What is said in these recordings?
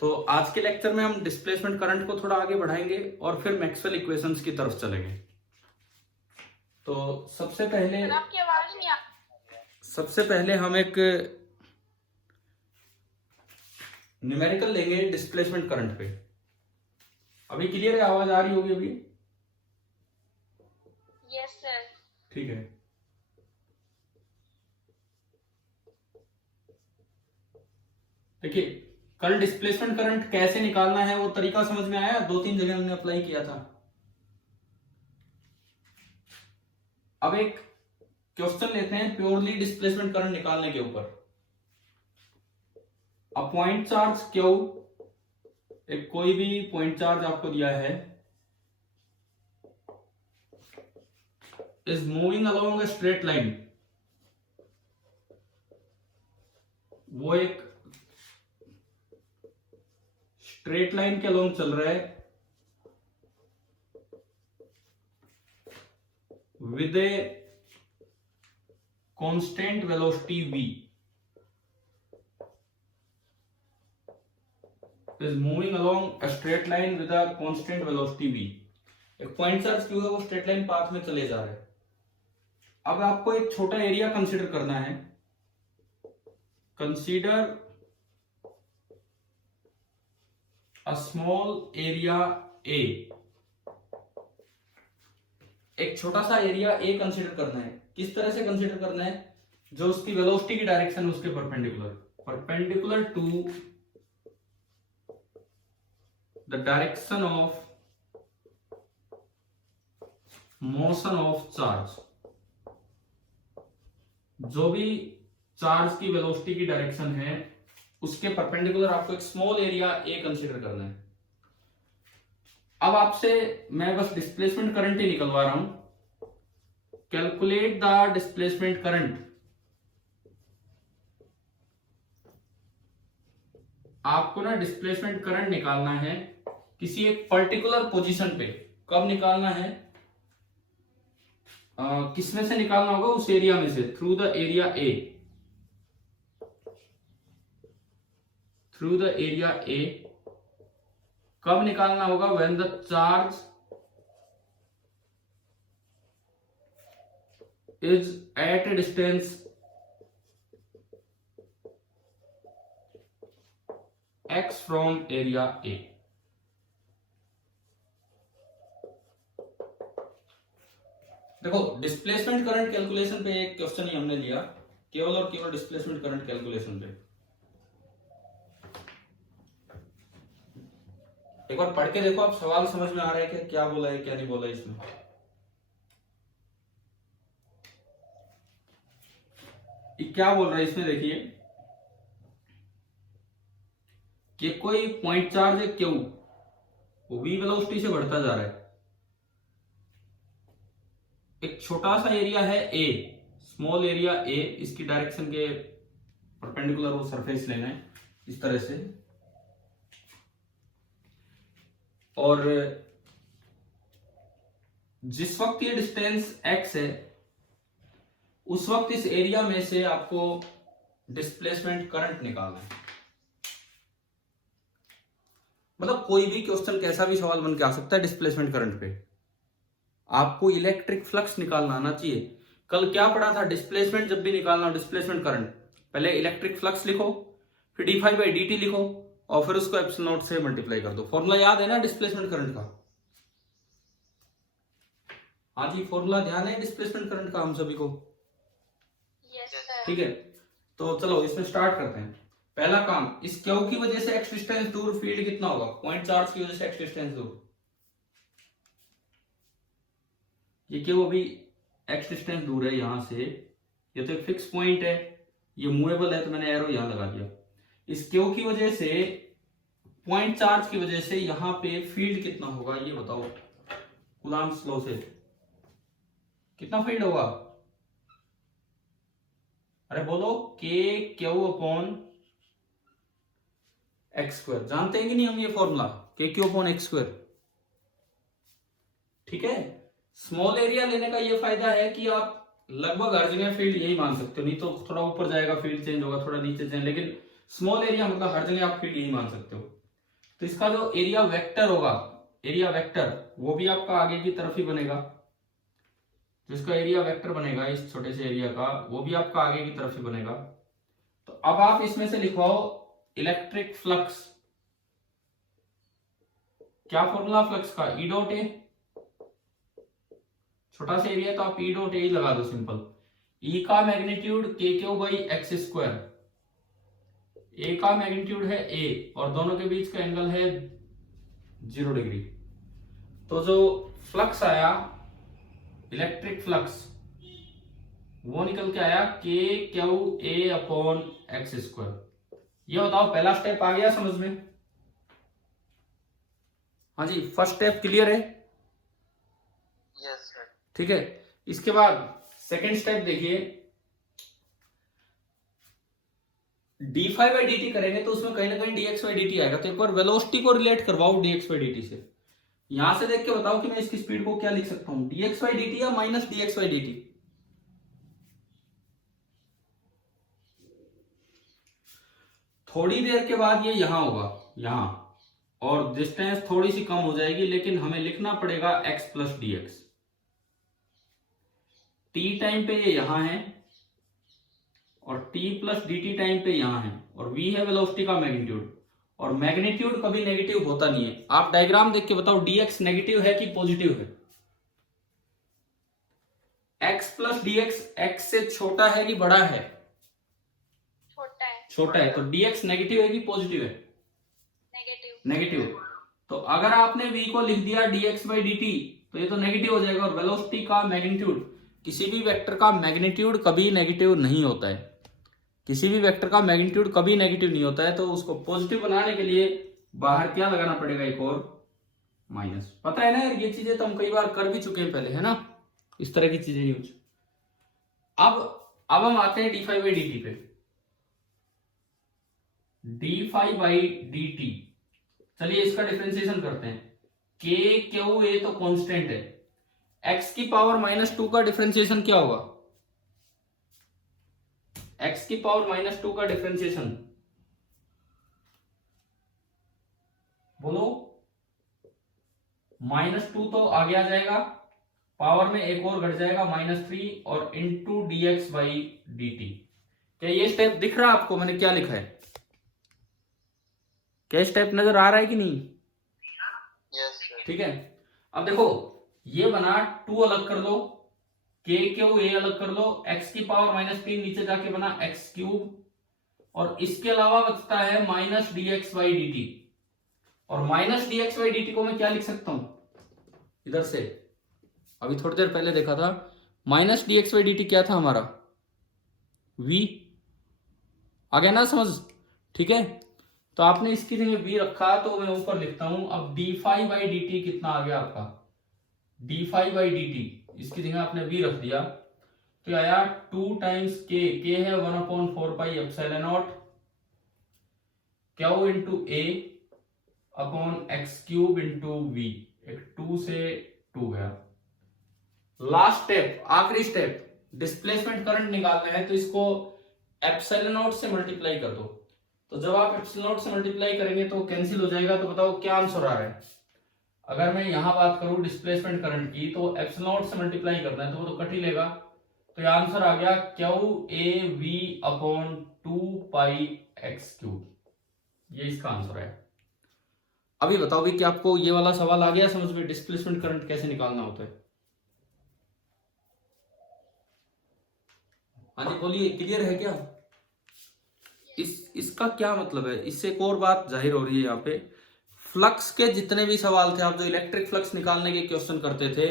तो आज के लेक्चर में हम डिस्प्लेसमेंट करंट को थोड़ा आगे बढ़ाएंगे और फिर मैक्सवेल इक्वेशंस की तरफ चलेंगे। तो सबसे पहले हम एक न्यूमेरिकल लेंगे डिस्प्लेसमेंट करंट पे। अभी क्लियर है? आवाज आ रही होगी अभी? Yes sir. ठीक है। देखिए, कल डिस्प्लेसमेंट करंट कैसे निकालना है वो तरीका समझ में आया? 2-3 जगह हमने अप्लाई किया था। अब एक क्वेश्चन लेते हैं प्योरली डिस्प्लेसमेंट करंट निकालने के ऊपर। अब पॉइंट चार्ज क्यू, एक कोई भी पॉइंट चार्ज आपको दिया है, is moving along a straight line. वो एक स्ट्रेट लाइन के अलोंग चल रहा है with a constant velocity v, is moving along a straight line with a constant velocity v। एक पॉइंट चार्ज क्यों है, वो स्ट्रेट लाइन पाथ में चले जा रहे हैं। अब आपको एक छोटा एरिया कंसीडर करना है। Consider a small area A. एक छोटा सा एरिया ए कंसीडर करना है। किस तरह से कंसीडर करना है? जो उसकी वेलोसिटी की डायरेक्शन उसके perpendicular to the direction of motion of charge. जो भी चार्ज की वेलोसिटी की डायरेक्शन है उसके परपेंडिकुलर आपको एक स्मॉल एरिया ए कंसीडर करना है। अब आपसे मैं बस डिस्प्लेसमेंट करंट ही निकलवा रहा हूं। Calculate the displacement current. आपको ना डिस्प्लेसमेंट करंट निकालना है किसी एक पर्टिकुलर पोजीशन पे। कब निकालना है? किसमें से निकालना होगा? उस एरिया में से, through the area A. Through the area A कब निकालना होगा? When the charge is at a distance x from area A. देखो, डिस्प्लेसमेंट करंट कैलकुलेशन पे एक क्वेश्चन ही हमने लिया, केवल और केवल डिस्प्लेसमेंट करंट कैलकुलेशन पे। एक बार पढ़ के देखो, आप सवाल समझ में आ रहा है कि क्या बोला है क्या नहीं बोला है इसमें। क्या बोल रहा है इसमें? देखिए कि कोई पॉइंट चार्ज है क्यू, वो v वेलोसिटी से बढ़ता जा रहा है। एक छोटा सा एरिया है a, स्मॉल एरिया a, इसकी डायरेक्शन के परपेंडिकुलर वो सरफेस लेना है इस तरह से। और जिस वक्त ये डिस्टेंस x है उस वक्त इस एरिया में से आपको डिस्प्लेसमेंट करंट निकालना है। मतलब कोई भी क्वेश्चन, कैसा भी सवाल बन के आ सकता है डिस्प्लेसमेंट करंट पे। आपको इलेक्ट्रिक फ्लक्स निकालना आना चाहिए। कल क्या पढ़ा था? डिस्प्लेसमेंट जब भी निकालना हो, डिस्प्लेसमेंट करंट, पहले इलेक्ट्रिक फ्लक्स लिखो, फिर d∅dt लिखो और फिर उसको एप्सिलॉन नॉट से मल्टीप्लाई कर दो। फॉर्मूला याद है ना डिस्प्लेसमेंट करंट का? हाँ जी, फॉर्मूला ध्यान है डिस्प्लेसमेंट करंट का हम सभी को? ठीक है, तो चलो इसमें स्टार्ट करते हैं। पहला काम, इस क्यू की वजह से एक्स डिस्टेंस दूर फील्ड कितना होगा? पॉइंट चार्ज की वजह से एक्स डिस्टेंस दूर, ये क्यू अभी एक्स डिस्टेंस दूर है यहां से। ये तो एक फिक्स पॉइंट है, ये मूवेबल है तो मैंने एरो यहां लगा दिया। इस क्यू की वजह से, पॉइंट चार्ज की वजह से यहां पे फील्ड कितना होगा ये बताओ। कूलॉम्स लॉ से कितना फील्ड होगा? अरे बोलो, के क्यू अपॉन एक्स स्क्वायर। जानते हैं कि नहीं हम ये फॉर्मूला, के क्यू अपॉन एक्स स्क्वायर? ठीक है। स्मॉल एरिया लेने का ये फायदा है कि आप लगभग हर जगह फील्ड यही मान सकते हो। नहीं तो थोड़ा ऊपर जाएगा फील्ड चेंज होगा, थोड़ा नीचे चेंज, लेकिन स्मॉल एरिया मतलब हर जगह आप फील्ड यही मान सकते हो। तो इसका जो एरिया वेक्टर होगा, एरिया वेक्टर, वो भी आपका आगे की तरफ ही बनेगा। जिसका एरिया वेक्टर बनेगा इस छोटे से एरिया का, वो भी आपका आगे की तरफ ही बनेगा। तो अब आप इसमें से लिखवाओ इलेक्ट्रिक फ्लक्स। क्या फॉर्मूला फ्लक्स का? ई डॉट ए, छोटा सा एरिया तो आप ई डॉट ए ही लगा दो सिंपल। ई का मैग्नीट्यूड के क्यू बाई एक्स स्क्वायर, ए का मैग्नीट्यूड है ए और दोनों के बीच का एंगल है 0 डिग्री। तो जो फ्लक्स आया इलेक्ट्रिक फ्लक्स, वो निकल के आया के Q A upon X square. ये बताओ पहला स्टेप आ गया समझ में? हाँ जी, फर्स्ट स्टेप क्लियर है? Yes sir. ठीक है, इसके बाद सेकेंड स्टेप देखिए, D phi by D T करेंगे तो उसमें कहीं ना कहीं D x by D T आएगा। तो एक बार वेलोसिटी को रिलेट करवाओ D x by D T से। यहां से देख के बताओ कि मैं इसकी स्पीड को क्या लिख सकता हूं, d x by D t या minus d x by D t? थोड़ी देर के बाद ये यहां होगा, यहां, और डिस्टेंस थोड़ी सी कम हो जाएगी, लेकिन हमें लिखना पड़ेगा x plus D x. T time पे ये यहां है और t plus D T time पे यहां है, और v है वेलोसिटी का मैग्नीट्यूड, और मैग्नीट्यूड कभी नेगेटिव होता नहीं है। आप डायग्राम देख के बताओ dx नेगेटिव है कि पॉजिटिव है? x प्लस dx x से छोटा है कि बड़ा है? छोटा है। छोटा है। तो dx नेगेटिव है कि पॉजिटिव है? नेगेटिव। नेगेटिव। तो अगर आपने v को लिख दिया dx बाई dt, तो ये तो नेगेटिव हो जाएगा। और वेलोसिटी का मैग्नीट्यूड, किसी भी वेक्टर का मैग्नीट्यूड कभी नेगेटिव नहीं होता है, किसी भी वेक्टर का मैग्नीट्यूड कभी नेगेटिव नहीं होता है। तो उसको पॉजिटिव बनाने के लिए बाहर क्या लगाना पड़ेगा? एक और माइनस। पता है ना यार, ये चीजें तो हम कई बार कर भी चुके हैं पहले, है ना, इस तरह की चीजें यूज। अब हम आते हैं d phi by D t पे। D phi by D t, चलिए इसका डिफरेंशिएशन करते हैं। के क्यू ए तो कांस्टेंट है, एक्स की पावर -2 का डिफरेंशिएशन क्या होगा? x की पावर -2 का डिफरेंशिएशन बोलो। -2 तो आगे आ जाएगा, पावर में एक और घट जाएगा -3, और into D x by D T. क्या ये स्टेप दिख रहा है आपको? मैंने क्या लिखा है? क्या स्टेप नजर आ रहा है कि नहीं? Yes sir. ठीक है, अब देखो ये बना 2 अलग कर लो, के क्यू ए अलग कर लो, x की पावर -3 नीचे जाके बना एक्स क्यूब, और इसके अलावा बचता है minus d x by D t. और minus d x by D t को मैं क्या लिख सकता हूं इधर से? अभी थोड़ी देर पहले देखा था, minus d x by D T क्या था हमारा? v। आ गया ना समझ? ठीक है, तो आपने इसकी जगह v रखा, तो मैं ऊपर लिखता हूं। अब D phi by D T कितना आ गया आपका? D phi by D T, इसकी जगह आपने v रख दिया, तो आया 2 टाइम्स के है 1/4πε0 q into a upon x cube into v. एक 2 से 2 गया। लास्ट स्टेप, आखिरी स्टेप, डिस्प्लेसमेंट करंट निकालना है, तो इसको एप्सिलॉन से मल्टीप्लाई कर दो। तो जब आप एप्सिलॉन से मल्टीप्लाई करेंगे तो कैंसिल हो जाएगा। तो बताओ क्या आंसर आ रहा है? अगर मैं यहां बात करूं डिस्प्लेसमेंट करंट की, तो एप्सिलॉन से मल्टीप्लाई करना है, तो वो तो कट ही लेगा। तो ये आंसर आ गया Q A V upon 2 x cube. ये इसका आंसर है। अभी बताओ भी कि आपको ये वाला सवाल आ गया समझ में, डिस्प्लेसमेंट करंट कैसे निकालना होता है? हाँ जी बोलिए, क्लियर है क्या? इसका क्या मतलब है? इससे एक और बात जाहिर हो रही है यहाँ पे। फ्लक्स के जितने भी सवाल थे, आप जो इलेक्ट्रिक फ्लक्स निकालने के क्वेश्चन करते थे,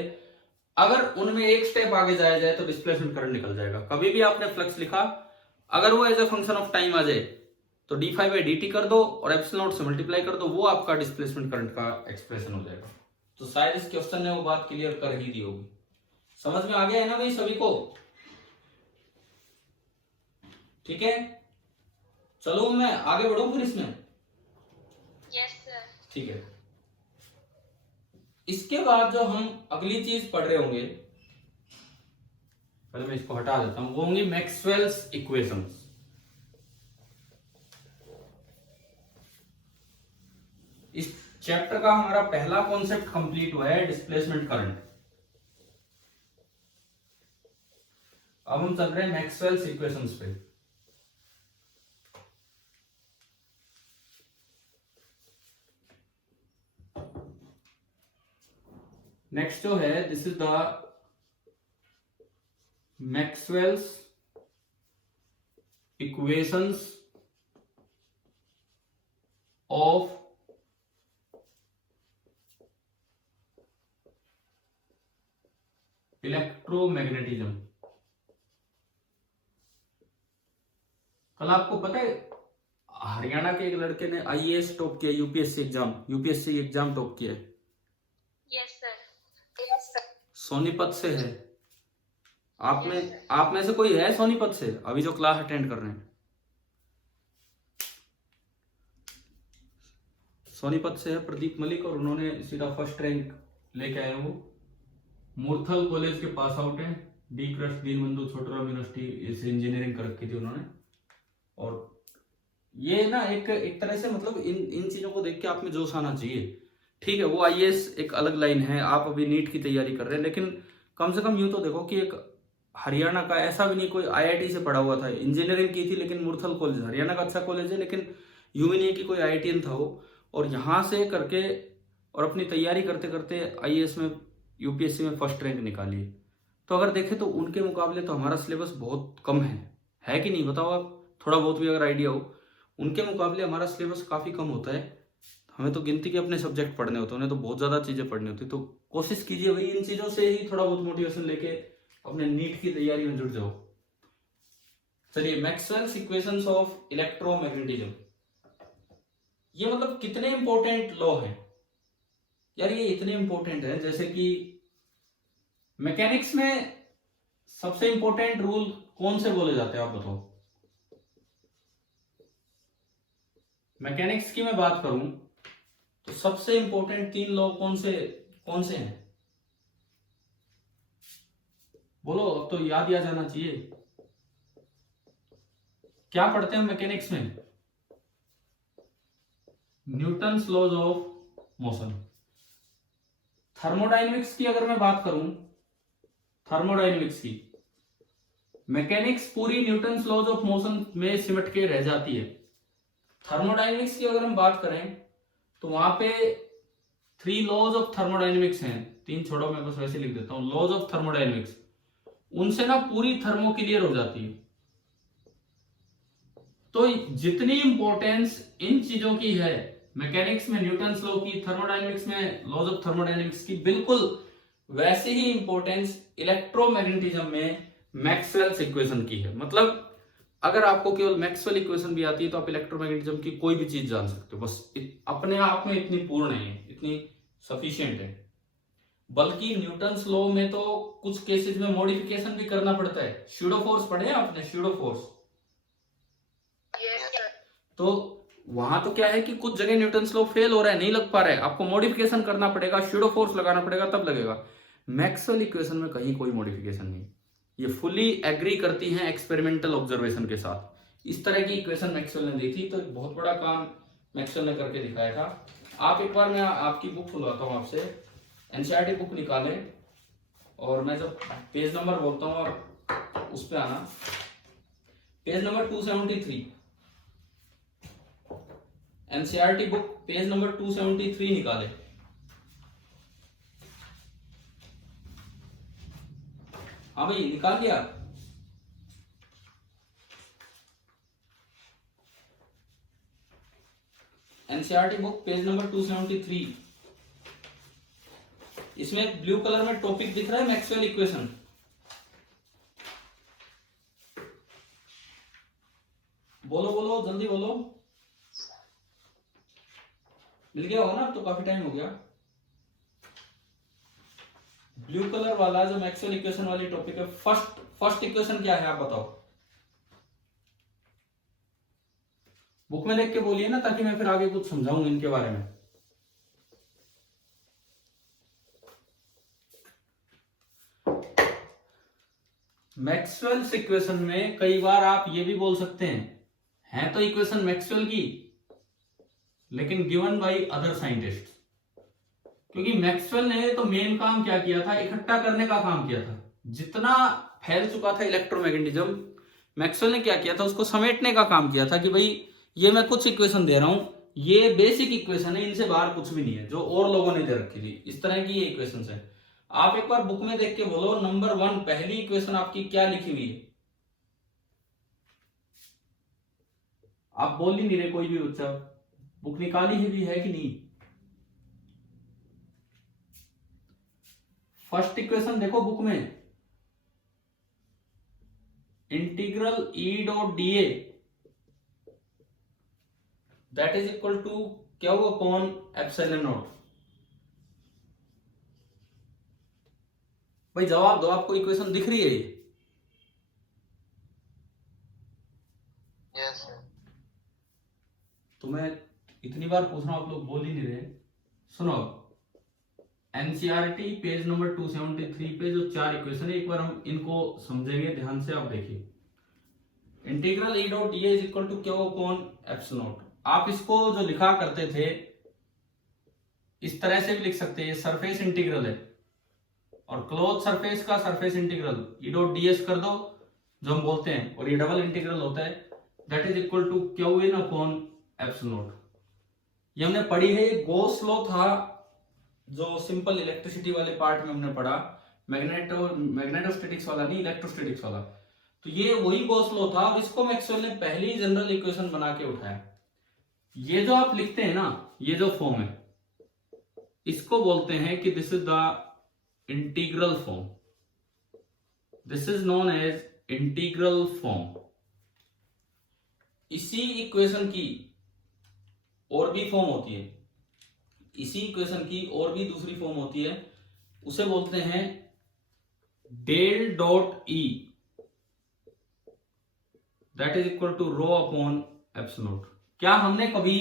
अगर उनमें एक स्टेप आगे जाया जाए तो डिस्प्लेसमेंट करंट निकल जाएगा। कभी भी आपने फ्लक्स लिखा, अगर वो as a function of time आ जाए, तो d phi by D t कर दो और एप्सिलॉन से मल्टीप्लाई कर दो, वो आपका डिस्प्लेसमेंट करंट का एक्सप्रेशन हो जाएगा। तो शायद इस क्वेश्चन ने वो बात क्लियर कर ही दी होगी। समझ में आ गया है ना भाई सभी को? ठीक है, चलो मैं आगे बढ़ूं फिर इसमें। Yes sir. ठीक है, इसके बाद जो हम अगली चीज पढ़ रहे होंगे, पहले मैं इसको हटा देता हूं, वो होंगी मैक्सवेल्स इक्वेशंस। इस चैप्टर का हमारा पहला कॉन्सेप्ट कंप्लीट हुआ है, डिस्प्लेसमेंट करंट। अब हम चल रहे हैं मैक्सवेल्स इक्वेशंस पे। नेक्स्ट जो है, this is the Maxwell's equations of electromagnetism. कल आपको पता है हरियाणा के एक लड़के ने आईएएस टॉप किया, यूपीएससी एग्जाम टॉप किया है। Yes sir. सोनीपत से है। आप में से कोई है सोनीपत से अभी जो क्लास अटेंड कर रहे हैं? सोनीपत से है प्रदीप मलिक, और उन्होंने सीधा फर्स्ट रैंक लेके आए। वो मूर्थल कॉलेज के पास आउट है, डी कृष्ण दीनबंधु छोटूराम यूनिवर्सिटी से इंजीनियरिंग कर रखी थी उन्होंने। और ये ना एक तरह से मतलब इन चीजों को देख के आप में जोश आना चाहिए। ठीक है, वो आईएएस एक अलग लाइन है, आप अभी नीट की तैयारी कर रहे हैं, लेकिन कम से कम यूं तो देखो कि एक हरियाणा का, ऐसा भी नहीं कोई आईआईटी से पढ़ा हुआ था, इंजीनियरिंग की थी, लेकिन मूर्थल कॉलेज हरियाणा का अच्छा कॉलेज है, लेकिन यूं भी नहीं है कि कोई आईआईटीएन था वो, और यहाँ से करके और अपनी तैयारी करते करते आईएएस में, यूपीएससी में फर्स्ट रैंक निकाली। तो अगर देखें तो उनके मुकाबले तो हमारा सिलेबस बहुत कम है कि नहीं? बताओ आप, थोड़ा बहुत भी अगर आइडिया हो। उनके मुकाबले हमारा सिलेबस काफ़ी कम होता है। हमें तो गिनती के अपने सब्जेक्ट पढ़ने होते हैं, उन्हें तो बहुत ज़्यादा चीज़ें पढ़नी होती। तो कोशिश कीजिए भाई, इन चीज़ों से ही थोड़ा बहुत मोटिवेशन लेके अपने नीट की तैयारी में जुट जाओ। चलिए, मैक्सवेल्स इक्वेशंस ऑफ इलेक्ट्रोमैग्नेटिज्म, ये मतलब कितने इंपॉर्टेंट लॉ हैं यार। ये इतने इंपॉर्टेंट है, जैसे कि मैकेनिक्स में सबसे इंपॉर्टेंट रूल कौन से बोले जाते हैं, आप बताओ। मैकेनिक्स की मैं बात करूं तो सबसे इंपॉर्टेंट 3 लॉ कौन से हैं? बोलो, अब तो याद ही आ जाना चाहिए। क्या पढ़ते हैं मैकेनिक्स में? Newton's laws of motion. Thermodynamics की अगर मैं बात करूं, थर्मोडायनेमिक्स की, मैकेनिक्स पूरी न्यूटन्स लॉज ऑफ मोशन में सिमट के रह जाती है। थर्मोडायनेमिक्स की अगर हम बात करें तो वहां पे 3 लॉज ऑफ थर्मोडायनेमिक्स हैं। 3 छोड़ो, मैं बस वैसे लिख देता हूं, लॉज ऑफ थर्मोडायनेमिक्स। उनसे ना पूरी थर्मो क्लियर हो जाती है। तो जितनी इंपॉर्टेंस इन चीजों की है मैकेनिक्स में, न्यूटन्स लॉ की, थर्मोडायनेमिक्स में लॉज ऑफ थर्मोडायनेमिक्स की, बिल्कुल वैसे ही इंपॉर्टेंस इलेक्ट्रोमैग्नेटिज्म में मैक्सवेल्स इक्वेशन की है। मतलब अगर आपको केवल मैक्सवेल इक्वेशन भी आती है तो आप इलेक्ट्रोमैग्नेटिज्म की कोई भी चीज जान सकते हो। बस अपने आप में इतनी पूर्ण है, इतनी सफिशिएंट है। बल्कि न्यूटन्स लॉ में तो कुछ केसेस में मॉडिफिकेशन भी करना पड़ता है। स्यूडो फोर्स पढ़े आपने? Pseudo force. तो वहां तो क्या है कि कुछ जगह न्यूटन्स लॉ फेल हो रहा है, नहीं लग पा रहा है, आपको मॉडिफिकेशन करना पड़ेगा, स्यूडो फोर्स लगाना पड़ेगा, तब लगेगा। मैक्सवेल इक्वेशन में कहीं कोई मॉडिफिकेशन नहीं, ये फुली एग्री करती हैं एक्सपेरिमेंटल ऑब्जर्वेशन के साथ। इस तरह की इक्वेशन मैक्सवेल ने दी थी, तो एक बहुत बड़ा काम मैक्सवेल ने करके दिखाया था। आप एक बार, मैं आपकी बुक खुलवाता हूँ आपसे, एनसीईआरटी बुक निकालें, और मैं जब पेज नंबर बोलता हूँ और उस पे आना, page number 273, NCERT book page number 273 निकाले। हाँ भाई, निकाल लिया? एनसीईआरटी बुक पेज नंबर 273, इसमें ब्लू कलर में टॉपिक दिख रहा है मैक्सवेल इक्वेशन। बोलो बोलो, जल्दी बोलो। मिल गया होगा ना? अब तो काफी टाइम हो गया। ब्लू कलर वाला जो मैक्सवेल इक्वेशन वाली टॉपिक है, फर्स्ट इक्वेशन क्या है आप बताओ। बुक में देख के बोलिए ना, ताकि मैं फिर आगे कुछ समझाऊं इनके बारे में। मैक्सवेल्स इक्वेशन में कई बार आप ये भी बोल सकते हैं तो इक्वेशन मैक्सवेल की, लेकिन गिवन बाय अदर साइंटिस्ट। क्योंकि मैक्सवेल ने तो मेन काम क्या किया था, इकट्ठा करने का काम किया था। जितना फैल चुका था इलेक्ट्रोमैग्नेटिज्म, मैक्सवेल ने क्या किया था, उसको समेटने का काम किया था कि भाई ये मैं कुछ इक्वेशन दे रहा हूं, ये बेसिक इक्वेशन है, इनसे बाहर कुछ भी नहीं है जो और लोगों ने दे रखी थी। इस तरह की ये इक्वेशंस है। आप एक बार बुक में देख के बोलो नंबर 1 पहली इक्वेशन आपकी क्या लिखी हुई है। आप बोल ही नहीं रहे कोई भी बच्चा, बुक निकाली हुई है कि नहीं। फर्स्ट इक्वेशन देखो बुक में, integral E dot D A that is equal to Q upon epsilon naught. भाई जवाब दो, आपको इक्वेशन दिख रही है ये? Yes sir. तो मैं इतनी बार पूछ रहा हूं, आप लोग बोल ही नहीं रहे। सुनो, एनसीईआरटी पेज नंबर 273 पे जो 4 इक्वेशन है, एक बार हम इनको समझेंगे ध्यान से। आप देखिए, integral E dot D is equal to Q upon epsilon naught. आप इसको जो लिखा करते थे इस तरह से भी लिख सकते हैं, ये सरफेस इंटीग्रल है, और क्लोज सरफेस का surface integral E dot D S कर दो जो हम बोलते हैं, और ये डबल इंटीग्रल होता है, that is equal to Q in upon epsilon naught. ये हमने पढ़ी है, ये गॉस लॉ था जो सिंपल इलेक्ट्रिसिटी वाले पार्ट में हमने पढ़ा, मैग्नेटोस्टैटिक्स वाला नहीं, इलेक्ट्रोस्टैटिक्स वाला। तो ये वही गॉस लॉ था, और इसको मैक्सवेल ने पहली जनरल इक्वेशन बना के उठाया। ये जो आप लिखते हैं ना, ये जो फॉर्म है, इसको बोलते हैं कि this is the integral form, this is known as integral form. इसी इक्वेशन की और भी फॉर्म होती है, इसी इक्वेशन की और भी दूसरी फॉर्म होती है, उसे बोलते हैं del dot E, that is equal to rho upon epsilon naught. क्या हमने कभी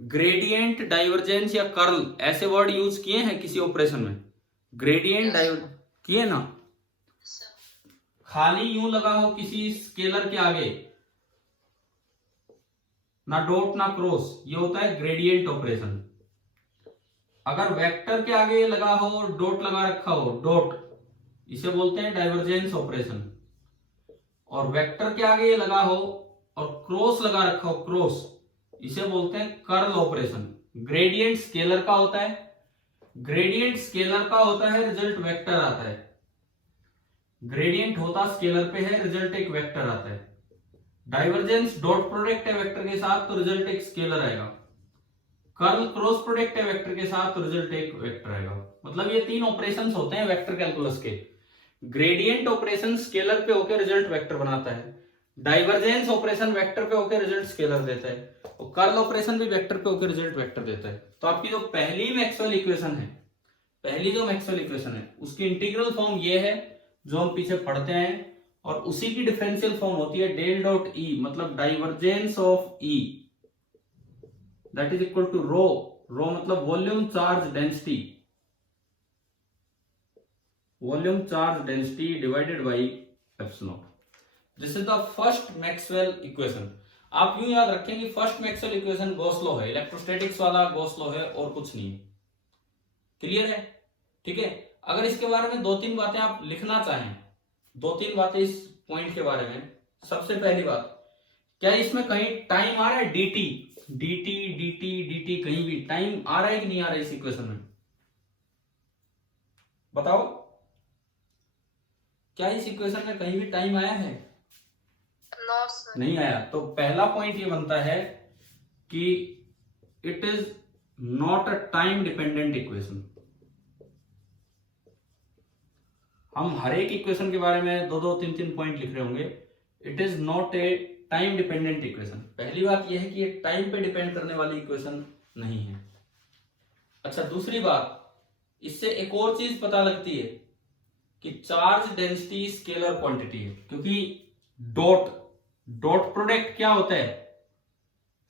ग्रेडियंट, डाइवर्जेंस या कर्ल ऐसे वर्ड यूज किए हैं किसी ऑपरेशन में? ग्रेडियंट, डाइवर्जेंस किए ना? खाली यूं लगा हो किसी स्केलर के आगे, ना डॉट ना क्रॉस, ये होता है ग्रेडियंट ऑपरेशन। अगर वेक्टर के आगे लगा हो, डॉट लगा रखा हो, डॉट, इसे बोलते हैं डाइवर्जेंस ऑपरेशन। और वेक्टर के आगे ये लगा हो और क्रॉस लगा रखा हो, क्रॉस, इसे बोलते हैं कर्ल ऑपरेशन। ग्रेडियंट स्केलर का होता है, ग्रेडियंट स्केलर का होता है, रिजल्ट वेक्टर आता है। ग्रेडियंट होता स्केलर पे है, रिजल्ट एक वेक्टर आता है। डाइवर्जेंस डॉट प्रोडक्ट है वेक्टर के साथ, तो रिजल्ट एक स्केलर आएगा। कर्ल क्रॉस प्रोडक्ट है वेक्टर के साथ, तो रिजल्ट एक वेक्टर आएगा। मतलब ये 3 ऑपरेशंस होते हैं वेक्टर कैलकुलस के। ग्रेडियंट ऑपरेशन स्केलर पे होकर रिजल्ट वेक्टर बनाता है, डाइवर्जेंस ऑपरेशन वेक्टर पे होकर रिजल्ट स्केलर देता है, और कर्ल ऑपरेशन भी वेक्टर पे होकर रिजल्ट वेक्टर देता है। तो आपकी जो पहली मैक्सवेल इक्वेशन है, पहली जो मैक्सवेल इक्वेशन है, उसकी इंटीग्रल फॉर्म ये है जो हम पीछे पढ़ते हैं, और उसी की डिफरेंशियल फॉर्म होती है डेल डॉट ई, मतलब divergence of E, that is equal to rho, rho मतलब volume charge density, volume charge density divided by epsilon. This is the first Maxwell equation. आप यूं याद रखें कि first Maxwell equation Gauss law है, electrostatics वाला Gauss law है, और कुछ नहीं है। क्लियर है? ठीक है। अगर इसके बारे में 2-3 बातें आप लिखना चाहें, 2-3 बातें इस पॉइंट के बारे में। सबसे पहली बात, क्या इसमें कहीं टाइम आ रहा है? dt dt dt dt कहीं भी टाइम आ रहा है कि नहीं आ रहा है इस इक्वेशन में? बताओ, क्या इस इक्वेशन में कहीं भी टाइम आया है? No sir. नहीं आया। तो पहला पॉइंट ये बनता है कि it is not a time dependent equation. हम हर एक इक्वेशन के बारे में 2-2, 3-3 पॉइंट लिख रहे होंगे। It is not a time dependent equation. पहली बात यह है कि ये टाइम पे डिपेंड करने वाली इक्वेशन नहीं है। अच्छा, दूसरी बात, इससे एक और चीज पता लगती है कि चार्ज डेंसिटी स्केलर क्वांटिटी है, क्योंकि डॉट प्रोडक्ट क्या होता है?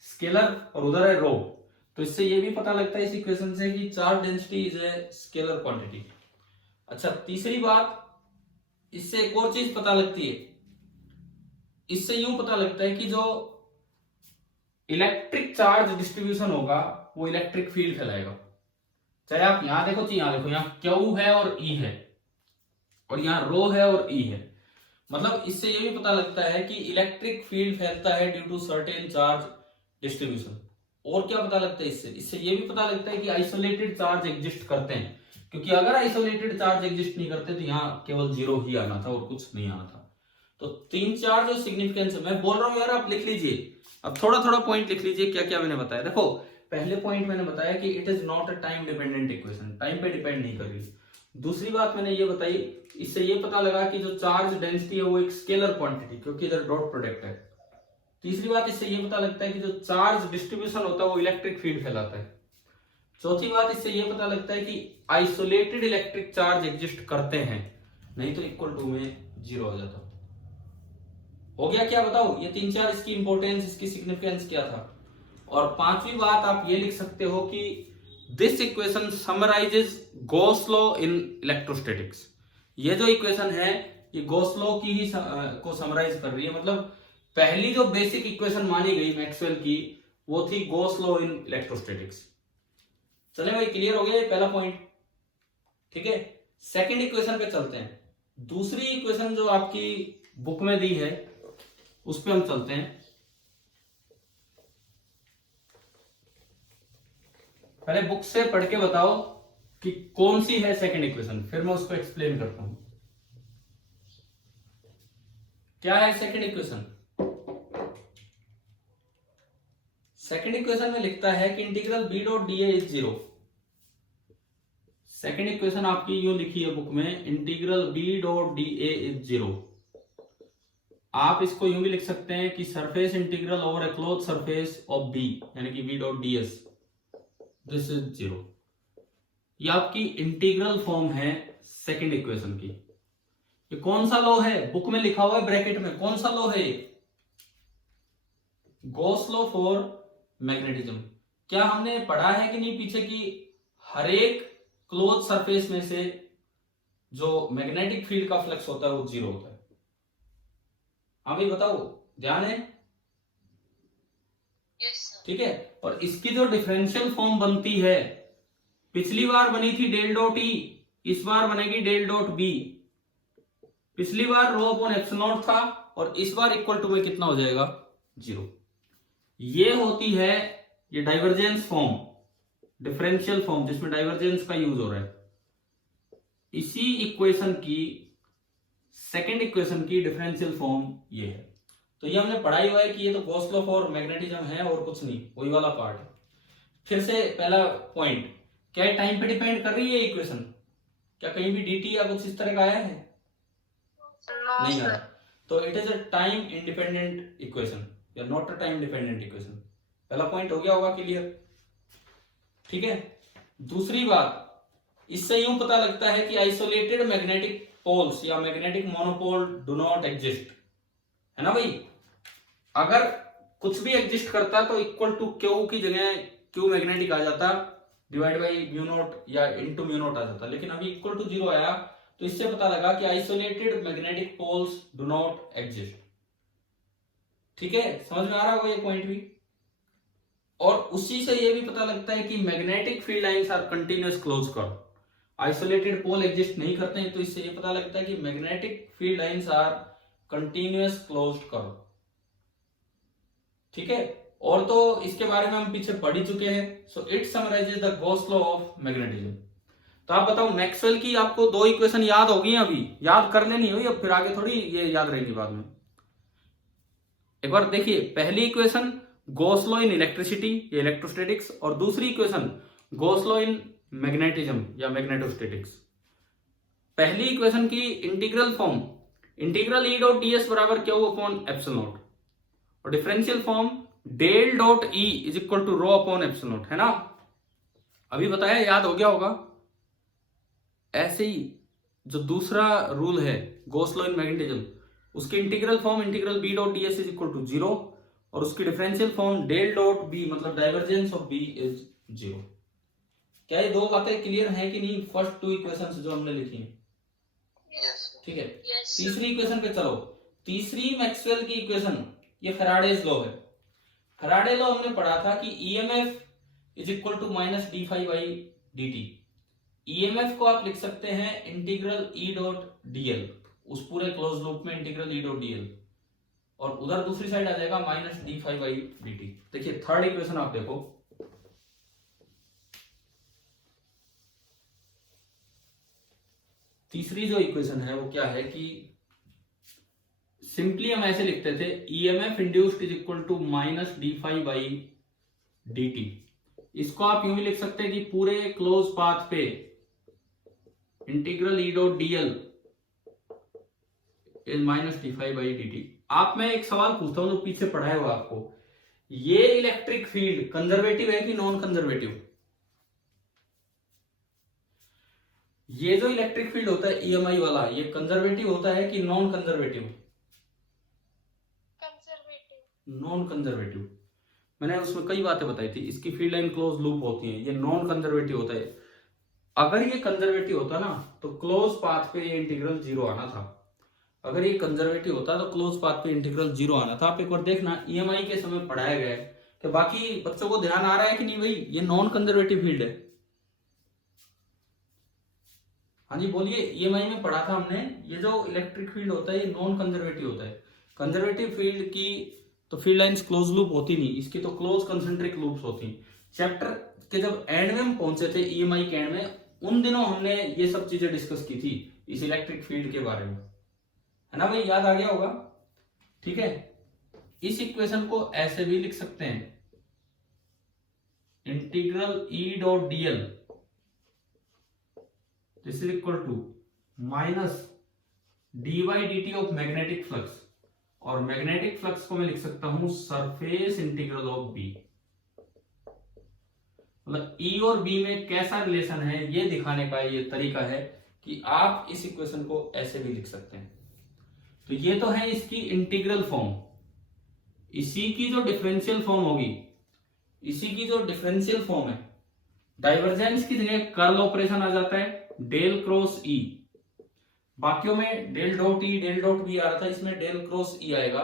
स्केलर, और उधर है रो। तो इससे ये भी पता लगता है इस इक्वेशन से कि charge density is a scalar quantity. अच्छा, तीसरी बात, इससे एक और चीज पता लगती है। इससे यूं पता लगता है कि जो इलेक्ट्रिक चार्ज डिस्ट्रीब्यूशन होगा वो इलेक्ट्रिक फील्ड फैलाएगा। चाहे आप यहां देखो चाहे यहां देखो, यहाँ क्यू है और ई है और यहाँ रो है और ई है। मतलब इससे ये भी पता लगता है कि इलेक्ट्रिक फील्ड फैलता है due to certain charge distribution. और क्या पता लगता है इससे? इससे ये भी पता लगता है कि आइसोलेटेड चार्ज एग्जिस्ट करते हैं, क्योंकि अगर आइसोलेटेड चार्ज एग्जिस्ट नहीं करते तो यहाँ केवल 0 ही आना था और कुछ नहीं आना था। तो 3-4 जो सिग्निफिकेंस है, मैं बोल रहा हूँ यार आप लिख लीजिए, अब थोड़ा थोड़ा पॉइंट लिख लीजिए क्या क्या मैंने बताया। देखो पहले पॉइंट मैंने बताया कि it is not a time dependent equation, time पे डिपेंड नहीं कर रही। दूसरी बात मैंने ये बताई, इससे ये पता लगा कि जो चार्ज डेंसिटी है वो एक स्केलर क्वांटिटी, क्योंकि इधर डॉट प्रोडक्ट है। तीसरी बात इससे ये पता लगता है कि जो चार्ज डिस्ट्रीब्यूशन होता है वो इलेक्ट्रिक फील्ड फैलाता है। चौथी बात इससे ये पता लगता है कि आइसोलेटेड इलेक्ट्रिक चार्ज एग्जिस्ट करते हैं, नहीं तो इक्वल टू में 0 आ जाता। हो गया क्या बताओ? ये 3-4 इसकी इंपॉर्टेंस, इसकी सिग्निफिकेंस क्या था। और पांचवी बात आप ये लिख सकते हो कि this equation summarises Gauss law in electrostatics. ये जो इक्वेशन है ये गॉस लॉ की ही को समराइज कर रही है। मतलब पहली जो बेसिक इक्वेशन मानी गई मैक्सवेल की वो थी गॉस लॉ इन इलेक्ट्रोस्टैटिक्स। चले भाई, क्लियर हो गया ये पहला पॉइंट, ठीक है। सेकंड इक्वेशन पे चलते हैं। दूसरी इक्वेशन जो आपकी बुक में दी है उस पे हम चलते हैं। पहले बुक से पढ़ के बताओ कि कौन सी है सेकंड इक्वेशन, फिर मैं उसको एक्सप्लेन करता हूं। क्या है सेकंड इक्वेशन? सेकंड इक्वेशन में लिखता है कि integral B dot D A is 0। Second equation आपकी यूं लिखी है बुक में, integral B dot D A is 0। आप इसको यूं भी लिख सकते हैं कि surface integral over a close surface of B, यानी कि B dot D S, this is 0। ये आपकी इंटीग्रल फॉर्म है सेकंड इक्वेशन की। ये कौन सा लॉ है? बुक में लिखा हुआ है ब्रैकेट में, कौन सा लॉ है? Gauss law for magnetism. क्या हमने पढ़ा है कि नहीं पीछे की हर एक क्लोज सरफेस में से जो मैग्नेटिक फील्ड का फ्लक्स होता है वो 0 होता है? हाँ भाई बताओ, ध्यान है? Yes, sir. ठीक है। और इसकी जो डिफरेंशियल फॉर्म बनती है, पिछली बार बनी थी डेल डॉट ई, इस बार बनेगी डेल डॉट बी। पिछली बार रो अपॉन एप्सिलॉन था और इस बार इक्वल टू में कितना हो जाएगा? 0। ये होती है ये डाइवर्जेंस फॉर्म, डिफरेंशियल फॉर्म जिसमें डाइवर्जेंस का यूज हो रहा है। इसी इक्वेशन की सेकंड इक्वेशन की डिफरेंशियल फॉर्म ये है। तो ये हमने पढ़ा ही हुआ है कि ये तो गॉस लॉ फॉर मैग्नेटिज्म है और कुछ नहीं, वही वाला पार्ट है। फिर से पहला पॉइंट, क्या टाइम पे डिपेंड कर रही है इक्वेशन? क्या कहीं भी dt या कुछ इस तरह का आया है? No, नहीं sir. आया। तो it is a time independent equation या not a time dependent equation. पहला पॉइंट हो गया होगा क्लियर, ठीक है। दूसरी बात, इससे यूं पता लगता है कि आइसोलेटेड मैग्नेटिक पोल्स या magnetic monopole do not exist, है ना भाई। अगर कुछ भी एग्जिस्ट करता तो इक्वल टू क्यू की जगह क्यू मैग्नेटिक आ जाता, डिवाइड बाई म्यू नॉट या इनटू म्यू नॉट आ जाता, लेकिन अभी इक्वल टू 0 आया। तो इससे पता लगा कि isolated magnetic poles do not exist, ठीक है। समझ में आ रहा होगा ये पॉइंट भी। और उसी से ये भी पता लगता है कि magnetic field lines are continuous close curve. Isolated pole exist नहीं करते हैं, तो इससे ये पता लगता है कि magnetic field lines are continuous closed curve, ठीक है। और तो इसके बारे में हम पीछे पढ़ ही चुके हैं। So it summarises the Gauss law of magnetism. तो आप बताओ, मैक्सवेल की आपको 2 इक्वेशन याद होगी, अभी याद कर लेनी हुई, अब फिर आगे थोड़ी ये याद रहेगी बाद में। एक बार देखिए, पहली equation Gauss law in electricity या इलेक्ट्रोस्टैटिक्स, और दूसरी equation Gauss law in magnetism या मैग्नेटोस्टैटिक्स। पहली इक्वेशन की integral form, integral E dot D S बराबर क्यू अपॉन एप्सिलॉन नॉट, और differential form del dot E is equal to rho upon epsilon naught, है ना। अभी बताया, याद हो गया होगा। ऐसे ही जो दूसरा रूल है गॉस लॉ इन मैग्नेटिज्म, उसकी integral form integral B dot D S is equal to 0, और उसकी differential form del dot B मतलब डाइवर्जेंस ऑफ बी इज 0। क्या ये 2 बातें क्लियर हैं कि नहीं? फर्स्ट 2 इक्वेशंस जो हमने लिखी हैं, Yes. ठीक है। Yes. तीसरी इक्वेशन पे चलो। तीसरी मैक्सवेल की इक्वेशन, ये फैराडेज लॉ है। फैराडे लॉ हमने पढ़ा था कि EMF is equal to minus D phi by D T. EMF को आप लिख सकते हैं इंटीग्रल ई डॉट डीएल, उस पूरे क्लोज लूप में इंटीग्रल ई डॉट डीएल, और उधर दूसरी साइड आ जाएगा minus D phi by D T. देखिए थर्ड इक्वेशन आप देखो, तीसरी जो इक्वेशन है वो क्या है कि सिंपली हम ऐसे लिखते थे EMF induced is equal to minus D phi by D T. इसको आप यूं भी लिख सकते हैं कि पूरे क्लोज पाथ पे integral E dot DL is minus D phi by D T. आप मैं एक सवाल पूछता हूं जो पीछे पढ़ाया हुआ आपको, ये इलेक्ट्रिक फील्ड कंजर्वेटिव है कि नॉन कंजर्वेटिव? ये जो इलेक्ट्रिक फील्ड होता है ईएमआई वाला, ये कंजर्वेटिव होता है कि non conservative? Conservative. Non conservative. मैंने उसमें कई बातें बताई थी, इसकी फील्ड लाइन क्लोज लूप होती है, ये नॉन कंजर्वेटिव होता है। अगर ये कंजर्वेटिव होता ना तो क्लोज पाथ पे ये इंटीग्रल जीरो आना था। अगर ये कंजर्वेटिव होता तो क्लोज पाथ पे इंटीग्रल जीरो आना था। आप एक बार देखना ईएमआई के समय पढ़ाया गया है कि बाकी बच्चों को ध्यान आ रहा है कि नहीं भाई, ये नॉन कंजर्वेटिव फील्ड है। हाँ जी बोलिए, ईएमआई में पढ़ा था हमने, ये जो इलेक्ट्रिक फील्ड होता है ये नॉन कंजर्वेटिव होता है। कंजर्वेटिव फील्ड की तो फील्ड लाइंस क्लोज लूप होती नहीं, इसकी तो क्लोज कंसेंट्रिक लूप्स होती। चैप्टर के जब एंड में हम पहुंचे थे ईएमआई के एंड में, उन दिनों हमने ये सब चीजें डिस्कस की थी इस इलेक्ट्रिक फील्ड के बारे में, है ना भाई, याद आ गया होगा। ठीक है, इस इक्वेशन को ऐसे भी लिख सकते हैं, integral E dot DL this is equal to minus D by D T of magnetic flux, और मैग्नेटिक फ्लक्स को मैं लिख सकता हूं सरफेस इंटीग्रल ऑफ बी। मतलब ई और बी में कैसा रिलेशन है ये दिखाने का ये तरीका है कि आप इस इक्वेशन को ऐसे भी लिख सकते हैं। तो ये तो है इसकी इंटीग्रल फॉर्म। इसी की जो डिफरेंशियल फॉर्म होगी, इसी की जो डिफरेंशियल फॉर्म है, डाइवर्जेंस की जगह कर्ल ऑपरेशन आ जाता है, डेल क्रॉस ई। बाकियों में del dot E del dot B आ रहा था, इसमें डेल क्रॉस ई आएगा,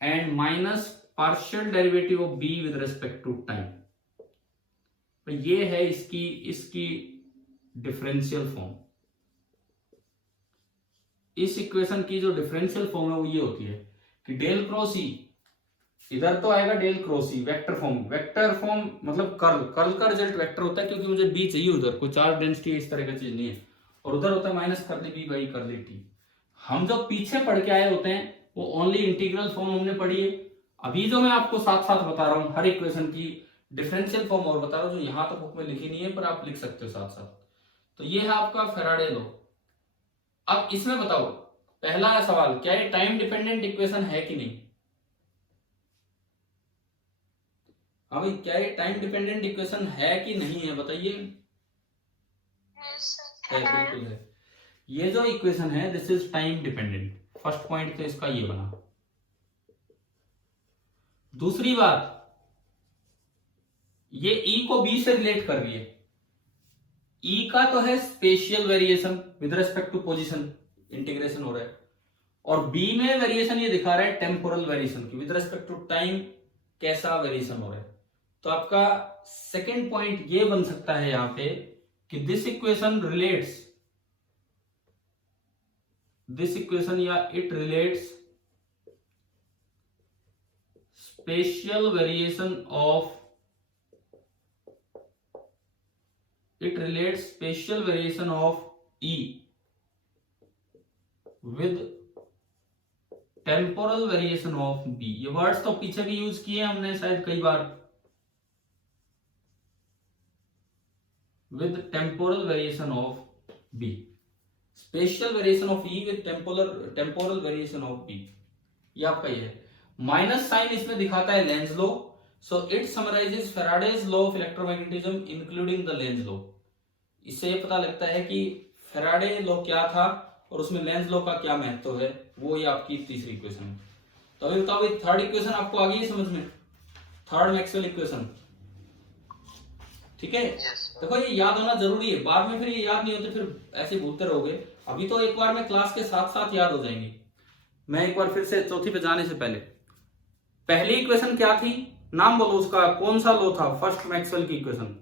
and minus partial derivative of B with respect to time. तो ये है इसकी डिफरेंशियल फॉर्म। इस इक्वेशन की जो डिफरेंशियल फॉर्म है वो ये होती है कि डेल क्रॉस ई, इधर तो आएगा del cross E vector form. Vector form मतलब कर्ल का रिजल्ट वेक्टर होता है, क्योंकि मुझे बी चाहिए उधर, कोई चार्ज डेंसिटी इस तरह का चीज नहीं है, और उधर होता है minus curly B by curly T. हम जो पीछे पढ़ के आए होते हैं वो ओनली इंटीग्रल फॉर्म हमने पढ़ी है। अभी जो मैं आपको साथ साथ बता रहा हूं हर इक्वेशन की डिफरेंशियल फॉर्म और बता रहा हूं, जो यहां तो बुक में लिखी नहीं है पर आप लिख सकते हो साथ साथ। तो ये है आपका फैराडे लॉ। अब इसमें बताओ, पहला सवाल, क्या ये टाइम डिपेंडेंट इक्वेशन है कि नहीं? हाँ भाई, क्या ये टाइम डिपेंडेंट इक्वेशन है कि नहीं है, बताइए। है, बिल्कुल है। ये जो इक्वेशन है this is time dependent. First point तो इसका ये बना। दूसरी बात, ये ई को बी से रिलेट कर रही है। ई का तो है spatial variation with respect to position, integration हो रहा है, और बी में वेरिएशन ये दिखा रहा है टेम्पोरल वेरिएशन की, विद रिस्पेक्ट टू टाइम कैसा वेरिएशन हो रहा है। तो आपका सेकेंड पॉइंट ये बन सकता है यहां पे कि दिस इक्वेशन या it relates spatial variation of E with temporal variation of B। ये वर्ड्स तो पीछे भी यूज किए हमने शायद कई बार, with temporal variation of B, spatial variation of E with temporal variation of B। ये आपका ये है। माइनस साइन इसमें दिखाता है Lenz law, so it summarises Faraday's law of electromagnetism including the Lenz law. इससे ये पता लगता है कि फैराडे लॉ क्या था और उसमें लेंज लॉ का क्या महत्व है, वो ये आपकी तीसरी इक्वेशन है। तो अभी बताओ, थर्ड इक्वेशन आपको आ गई है समझ में? थर्ड मैक्सवेल इक्वेशन, ठीक है। देखो ये याद होना जरूरी है, बाद में फिर ये याद नहीं होते, फिर ऐसे भूलते रहोगे। अभी तो एक बार में क्लास के साथ साथ याद हो जाएंगे। मैं एक बार फिर से चौथी पे जाने से पहले, पहली इक्वेशन क्या थी, नाम बोलो उसका, कौन सा लॉ था फर्स्ट मैक्सवेल की equation?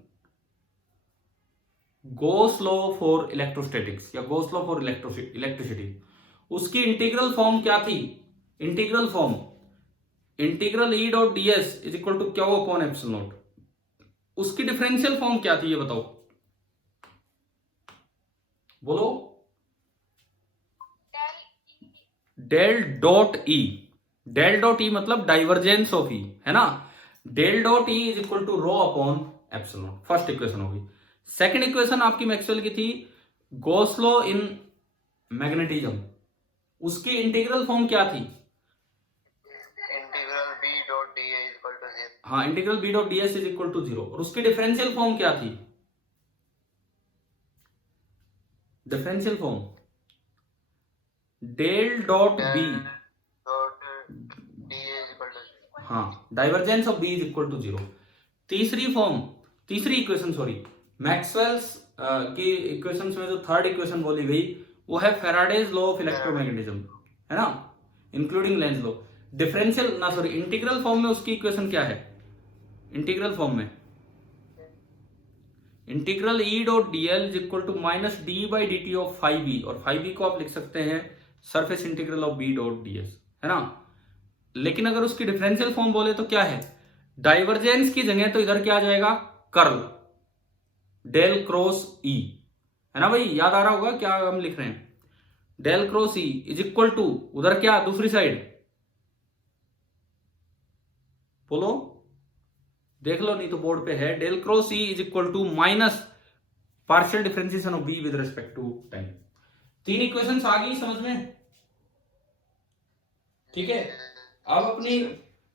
Gauss law for electrostatics या गोस लॉ फॉर इलेक्ट्रिसिटी। उसकी इंटीग्रल फॉर्म क्या थी? Integral form integral E dot D S is equal to Q upon epsilon not. उसकी डिफरेंशियल फॉर्म क्या थी ये बताओ, बोलो। Del dot E, del dot E मतलब डाइवर्जेंस ऑफ ई, है ना। Del dot E is equal to rho upon epsilon, first equation होगी। सेकंड इक्वेशन आपकी मैक्सवेल की थी गॉस लॉ इन मैग्नेटिज्म। उसकी इंटीग्रल फॉर्म क्या थी? Integral B dot D is equal to 0। हाँ, integral B dot D S is equal to 0। और उसकी डिफरेंशियल फॉर्म क्या थी? Differential form del dot B dot D is equal to 0। हाँ, divergence of B is equal to 0। तीसरी equation sorry, Maxwell's की equations में जो थर्ड इक्वेशन बोली गई वो है फैराडेज लॉ ऑफ इलेक्ट्रोमैग्नेटिज्म, है ना, इंक्लूडिंग लेंज लॉ। डिफरेंशियल ना सॉरी इंटीग्रल फॉर्म में उसकी इक्वेशन क्या है? इंटीग्रल फॉर्म में integral E dot D L is equal to minus D by D T of phi B, और फाइव बी को आप लिख सकते हैं surface integral of B dot D S, है ना। लेकिन अगर उसकी डिफरेंशियल फॉर्म बोले तो क्या है? डाइवर्जेंस की जगह तो इधर क्या आ जाएगा? कर्ल डेल क्रॉस ई, है ना भाई, याद आ रहा होगा क्या हम लिख रहे हैं? Del cross E is equal to उधर क्या, दूसरी साइड बोलो, देख लो नहीं तो बोर्ड पे है, del cross E is equal to minus partial differentiation of B with respect to time. तीन इक्वेशंस आ गई समझ में? ठीक है, अब अपनी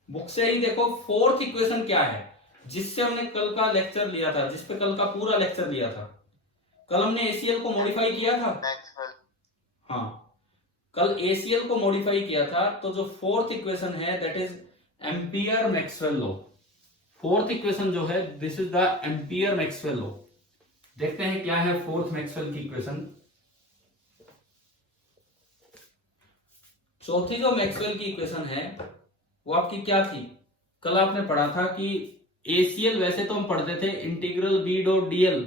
बुक से ही देखो फोर्थ इक्वेशन क्या है, जिससे हमने कल का लेक्चर लिया था, जिसपे कल का पूरा लेक्चर लिया था। कल हमने एसीएल को मॉडिफाई किया था। हाँ, कल एसीएल को मॉडिफाई किया था, तो जो फोर्थ इक्वेशन है that is ampere Maxwell law. Fourth equation जो है this is the ampere Maxwell law. देखते हैं क्या है फोर्थ मैक्सवेल की इक्वेशन। चौथी जो मैक्सवेल की इक्वेशन है वो आपकी क्या थी? कल आपने पढ़ा था कि एसीएल वैसे तो हम पढ़ते थे integral B dot DL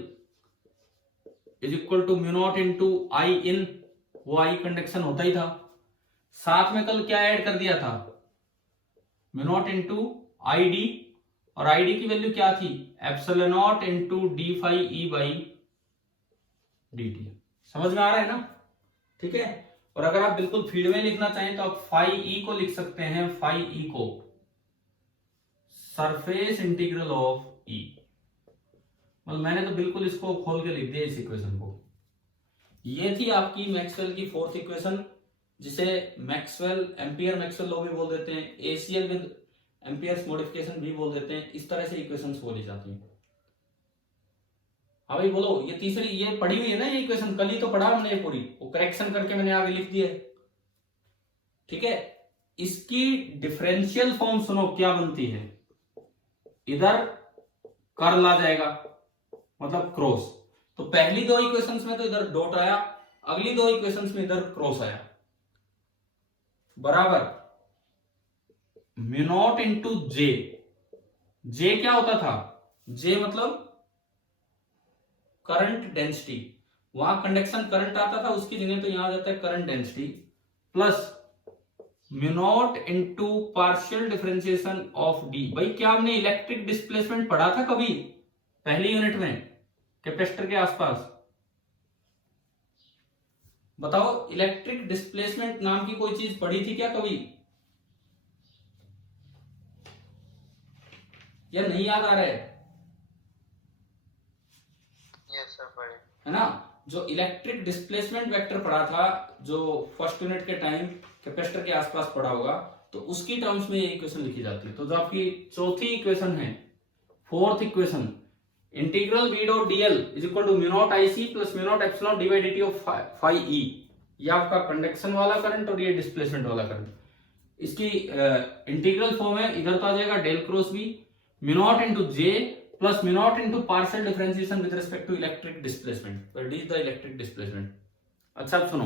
is equal to mu not into I in, वो आई कंडक्शन होता ही था। साथ में कल क्या ऐड कर दिया था? Mu not into I D, और आई डी की वैल्यू क्या थी? Epsilon naught into D phi E by D T. समझ में आ रहा है ना? ठीक है, और अगर आप बिल्कुल फील्ड में लिखना चाहें तो आप फाई ई को लिख सकते हैं, फाई ई को सरफेस इंटीग्रल ऑफ ई। मतलब मैंने तो बिल्कुल इसको खोल के लिख दिया इस इक्वेशन को। ये थी आपकी मैक्सवेल की फोर्थ इक्वेशन, जिसे मैक्सवेल एम्पियर मैक्सवेल लॉ भी बोल देते हैं, एसीएल विद एम्पियर्स मॉडिफिकेशन भी बोल देते हैं। इस तरह से इक्वेशंस बोली जाती हैं। हाँ भाई बोलो, ये तीसरी ये पढ़ी हुई है ना ये इक्वेशन, कल ही तो पढ़ा हमने ये पूरी, वो करेक्शन करके मैंने आगे लिख दिया है। ठीक है, इसकी डिफरेंशियल फॉर्म सुनो क्या बनती है। इधर कर्ल आ जाएगा मतलब क्रॉस, तो पहली दो इक्वेशंस में तो इधर डॉट आया, अगली दो इक्वेशंस में इधर क्रॉस आया, बराबर म्यू नॉट इंटू जे। जे क्या होता था? जे मतलब करंट डेंसिटी, वहां कंडक्शन करंट आता था, उसकी जगह तो यहां आ जाता है current density, plus mu not into partial differentiation of D. भाई क्या हमने इलेक्ट्रिक डिस्प्लेसमेंट पढ़ा था कभी पहली यूनिट में कैपेसिटर के आसपास? बताओ, इलेक्ट्रिक डिस्प्लेसमेंट नाम की कोई चीज पढ़ी थी क्या कभी, या नहीं याद आ रहा है? यस सर, पढ़े है ना, जो इलेक्ट्रिक डिस्प्लेसमेंट वेक्टर पढ़ा था, जो फर्स्ट यूनिट के टाइम कैपेसिटर के आसपास पढ़ा होगा, तो उसकी टर्म्स में ये इक्वेशन लिखी जाती है। तो जो आपकी चौथी इक्वेशन है, fourth equation, integral B dot DL is equal to mu not I C plus mu naught epsilon naught by D T T of phi, E आपका कंडक्शन वाला करंट और ये डिस्प्लेसमेंट वाला करंट। इसकी इंटीग्रल फॉर्म है, इधर तो आ जाएगा del cross B mu not into J plus mu not into partial differentiation with respect to electric displacement, तो D is the electric displacement. अच्छा अब सुनो,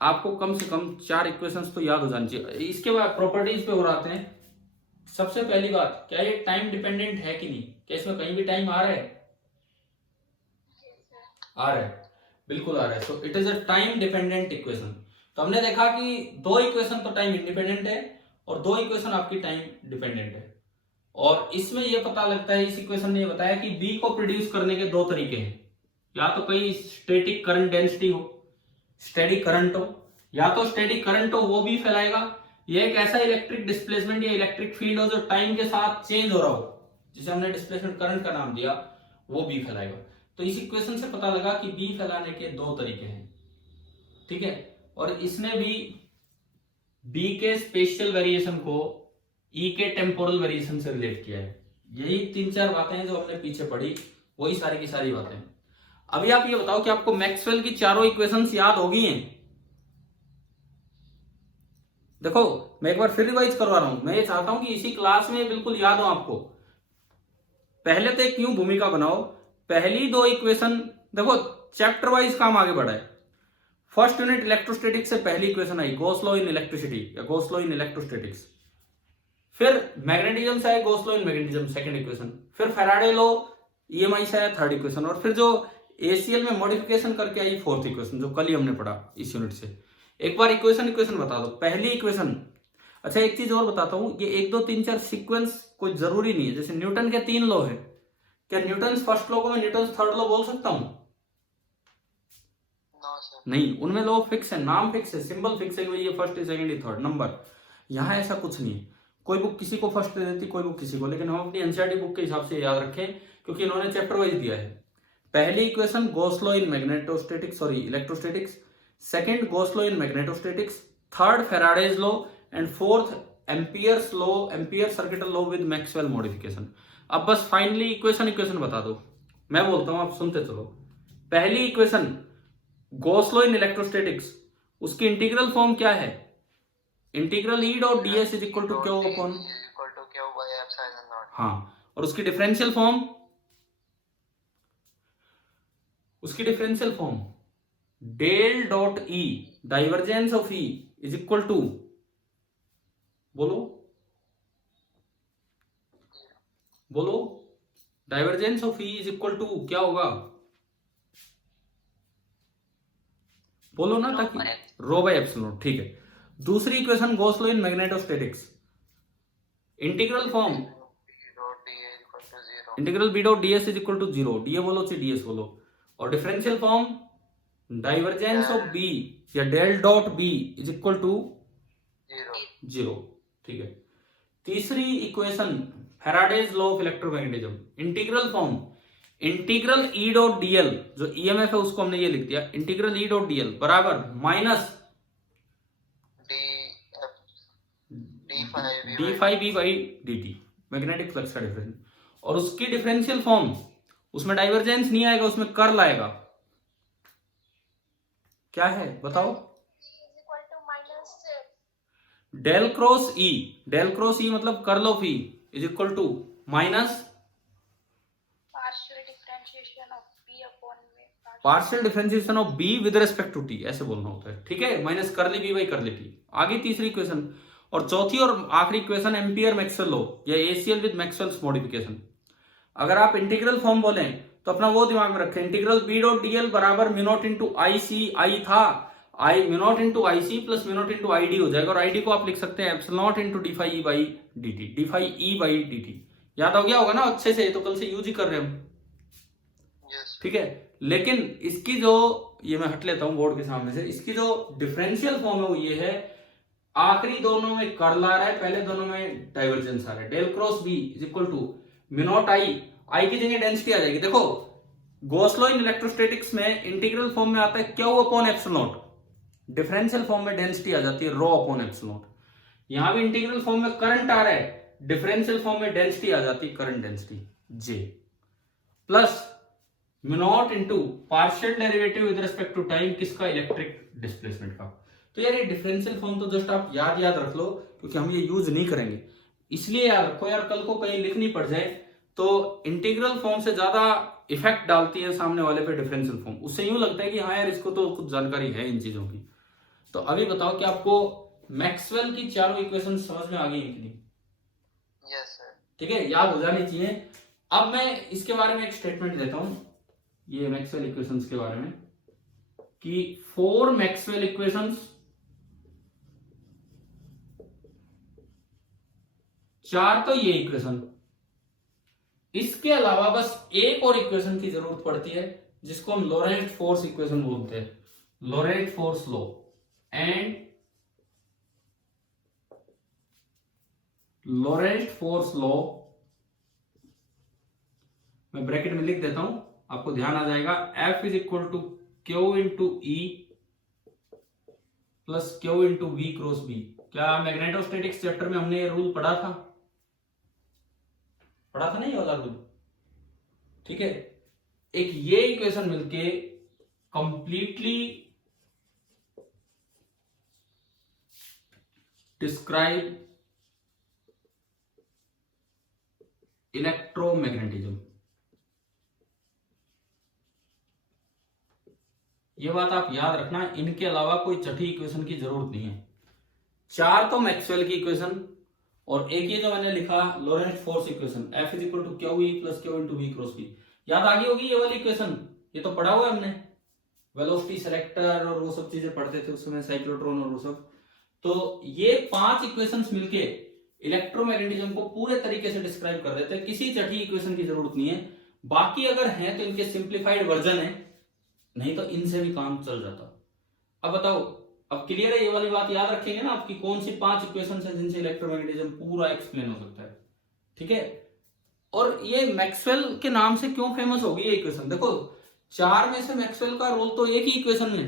आपको कम से कम चार इक्वेशंस तो याद हो जानी चाहिए। इसके बाद प्रॉपर्टीज पे हो आते हैं। सबसे पहली बात, क्या ये टाइम डिपेंडेंट है कि नहीं? क्या इसमें कहीं भी टाइम आ रहा है? आ रहा है, बिल्कुल आ रहा है। So it is a time dependent equation. तो हमने देखा कि दो इक्वेशन तो टाइम इंडिपेंडेंट है और दो इक्वेशन आपकी टाइम डिपेंडेंट है। और इसमें यह पता लगता है, इस इक्वेशन ने यह बताया कि बी को प्रोड्यूस करने के दो तरीके हैं। या तो कोई स्टैटिक करंट डेंसिटी हो, स्टेडी करंट हो, या तो स्टेडी करंट हो वो भी फैलाएगा, ये एक ऐसा इलेक्ट्रिक डिस्प्लेसमेंट या इलेक्ट्रिक फील्ड हो जो टाइम के साथ चेंज हो रहा हो, जिसे हमने डिस्प्लेसमेंट करंट का नाम दिया, वो बी फैलाएगा। तो इस इक्वेशन से पता लगा कि बी फैलाने के दो तरीके हैं, ठीक है। और इसने भी बी के स्पेशियल वेरिएशन को ई के टेम्पोरल वेरिएशन से रिलेट किया है। यही तीन चार बातें हैं जो हमने पीछे पढ़ी, वही सारी की सारी बातें। अभी आप ये बताओ कि आपको मैक्सवेल की चारों इक्वेशंस याद हो गई हैं? देखो मैं एक बार फिर रिवाइज करवा रहा हूं, मैं ये चाहता हूं कि इसी क्लास में बिल्कुल याद हो आपको। पहले तो एक यूं भूमिका बनाओ, पहली दो इक्वेशन देखो, चैप्टर वाइज काम आगे बढ़ा है। फर्स्ट यूनिट इलेक्ट्रोस्टैटिक्स से पहली equation I Gauss law in electricity या गॉस लॉ इन इलेक्ट्रोस्टैटिक्स। फिर मैग्नेटिज्म से आए Gauss law in magnetism, second equation. फिर फैराडे लॉ ईएमआई से आया, थर्ड इक्वेशन। और फिर जो एसीएल में मॉडिफिकेशन करके आई, फोर्थ इक्वेशन, जो कल ही हमने पढ़ा इस यूनिट से। एक बार इक्वेशन बता दो, पहली इक्वेशन। अच्छा एक चीज और बताता हूं, ये 1 2 3 4 सीक्वेंस कोई जरूरी नहीं है। जैसे न्यूटन के 3 लॉ है, क्या न्यूटन फर्स्ट लॉ को मैं न्यूटन थर्ड लॉ बोल सकता हूं? नहीं, उनमें लॉ फिक्स है, नाम फिक्स है, सिंबल फिक्स है, ये फर्स्ट है, सेकंड है, थर्ड नंबर। यहां ऐसा कुछ नहीं है। कोई बुक किसी को फर्स्ट दे देती, कोई बुक किसी को, लेकिन हम अपनी एनसीईआरटी बुक के हिसाब से याद रखें क्योंकि इन्होंने चैप्टर वाइज दिया है। पहली equation Gauss law in magnetostatics, sorry electrostatics. Second Gauss law in magnetostatics. Third Faraday's law. And fourth Ampere's law, ampere circuital law with Maxwell modification. अब बस फाइनली इक्वेशन बता दो, मैं बोलता हूं आप सुनते चलो। पहली equation Gauss law in electrostatics, उसकी इंटीग्रल फॉर्म क्या है? Integral E dot D S is equal to Q upon, हाँ। और उसकी differential form, del dot E divergence of E is equal to, बोलो divergence of E is equal to क्या होगा? बोलो ना, ताकि रो बाय एप्सिलॉन, ठीक है। दूसरी equation Gauss law in magnetostatics, integral form integral B dot d s is equal to 0, d a बोलो चाहे डीएस बोलो। और differential form divergence of B या del dot B is equal to 0, ठीक है। तीसरी equation Faraday's law of electromagnetism, integral form integral E dot d l, जो EMF है उसको हमने ये लिख दिया, इंटीग्रल ई डॉट डीएल बराबर minus D phi B by D T, magnetic flux का डिफरेंस। और उसकी डिफरेंशियल फॉर्म, उसमें डाइवर्जेंस नहीं आएगा, उसमें कर्ल आएगा। क्या है बताओ? डेल क्रॉस ई मतलब curl of E is equal to minus partial differentiation of B with respect to T, ऐसे बोलना होता है, ठीक है। Minus curly B by curly T. आगे तीसरी इक्वेशन। और चौथी और आखिरी इक्वेशन एम्पियर मैक्सवेल लॉ या एसीएल विद मैक्सवेल्स मॉडिफिकेशन। अगर आप इंटीग्रल फॉर्म बोलें तो अपना वो दिमाग में रखें, इंटीग्रल बी डॉट डीएल बराबर mu not into I C, I था mu not into I C plus mu not into I D हो जाएगा। और आई डी को आप लिख सकते हैं epsilon not into D phi E by D T, D phi E by D T. याद हो गया होगा ना अच्छे से, तो कल से यूज ही कर रहे हम, ठीक है। लेकिन इसकी जो, ये मैं हट लेता हूं बोर्ड के सामने से, इसकी जो डिफरेंशियल फॉर्म है वो ये है, आखिरी दोनों में कर्ल आ रहा है, पहले दोनों में डाइवर्जेंस आ रहा है। Del cross B is equal to mu not I की जगह डेंसिटी आ जाएगी। देखो गॉस लॉ इन इलेक्ट्रोस्टैटिक्स में इंटीग्रल फॉर्म में आता है q upon epsilon, differential form में डेंसिटी आ जाती है रो अपॉन एप्सिलॉन। यहां भी इंटीग्रल फॉर्म में करंट आ रहा है, डिफरेंशियल फॉर्म में डेंसिटी आ जाती है current density J, plus mu not into partial derivative with respect to time, किसका? इलेक्ट्रिक डिस्प्लेसमेंट का। तो यार ये डिफरेंशियल फॉर्म तो जस्ट आप याद रख लो, क्योंकि हम ये यूज नहीं करेंगे, इसलिए याद रखो यार, कल को कहीं लिखनी पड़ जाए तो इंटीग्रल फॉर्म से ज्यादा इफेक्ट डालती है सामने वाले पे डिफरेंशियल फॉर्म। उससे यूं लगता है कि हाँ यार इसको तो कुछ जानकारी है इन चीजों की। तो अभी बताओ कि आपको मैक्सवेल की चारों इक्वेशन समझ में आ गई कि नहीं? Yes sir. ठीक है, याद हो जानी चाहिए। अब मैं इसके बारे में एक स्टेटमेंट देता हूं, ये मैक्सवेल इक्वेशंस के बारे में, कि फोर मैक्सवेल इक्वेशंस, चार तो ये इक्वेशन, इसके अलावा बस एक और इक्वेशन की जरूरत पड़ती है जिसको हम लोरेंट फोर्स इक्वेशन बोलते हैं, Lorentz force law. And Lorentz force law मैं ब्रैकेट में लिख देता हूं, आपको ध्यान आ जाएगा। F is equal to q into E plus q into v cross B. क्या मैग्नेटोस्टैटिक्स चैप्टर में हमने ये रूल पढ़ा था? पढ़ा था, नहीं ये वाला रूल? ठीक है, एक ये इक्वेशन मिलके कंप्लीटली डिस्क्राइब इलेक्ट्रोमैग्नेटिज्म। ये बात आप याद रखना, इनके अलावा कोई छठी इक्वेशन की जरूरत नहीं है। चार तो मैक्सवेल की इक्वेशन और एक ये जो मैंने लिखा Lorentz force equation, F is equal to q E plus q into v cross B. याद आ गई होगी ये वाली इक्वेशन, ये तो पढ़ा हुआ है हमने, वेलोसिटी सेलेक्टर और वो सब चीजें पढ़ते थे उस समय, साइक्लोट्रॉन और वो सब। तो ये पांच इक्वेशंस मिलके इलेक्ट्रोमैग्नेटिज्म को पूरे तरीके से डिस्क्राइब कर देते हैं, किसी छठी इक्वेशन की जरूरत नहीं है। बाकी अगर है तो इनके सिंप्लीफाइड वर्जन है, नहीं तो इनसे भी काम चल जाता। अब बताओ, अब क्लियर है? ये वाली बात याद रखेंगे ना आपकी, कौन सी पांच इक्वेशन है जिनसे इलेक्ट्रोमैग्नेटिज्म पूरा एक्सप्लेन हो सकता है। ठीक है, और ये मैक्सवेल के नाम से क्यों फेमस होगी ये इक्वेशन? देखो, चार में से मैक्सवेल का रोल तो एक ही इक्वेशन में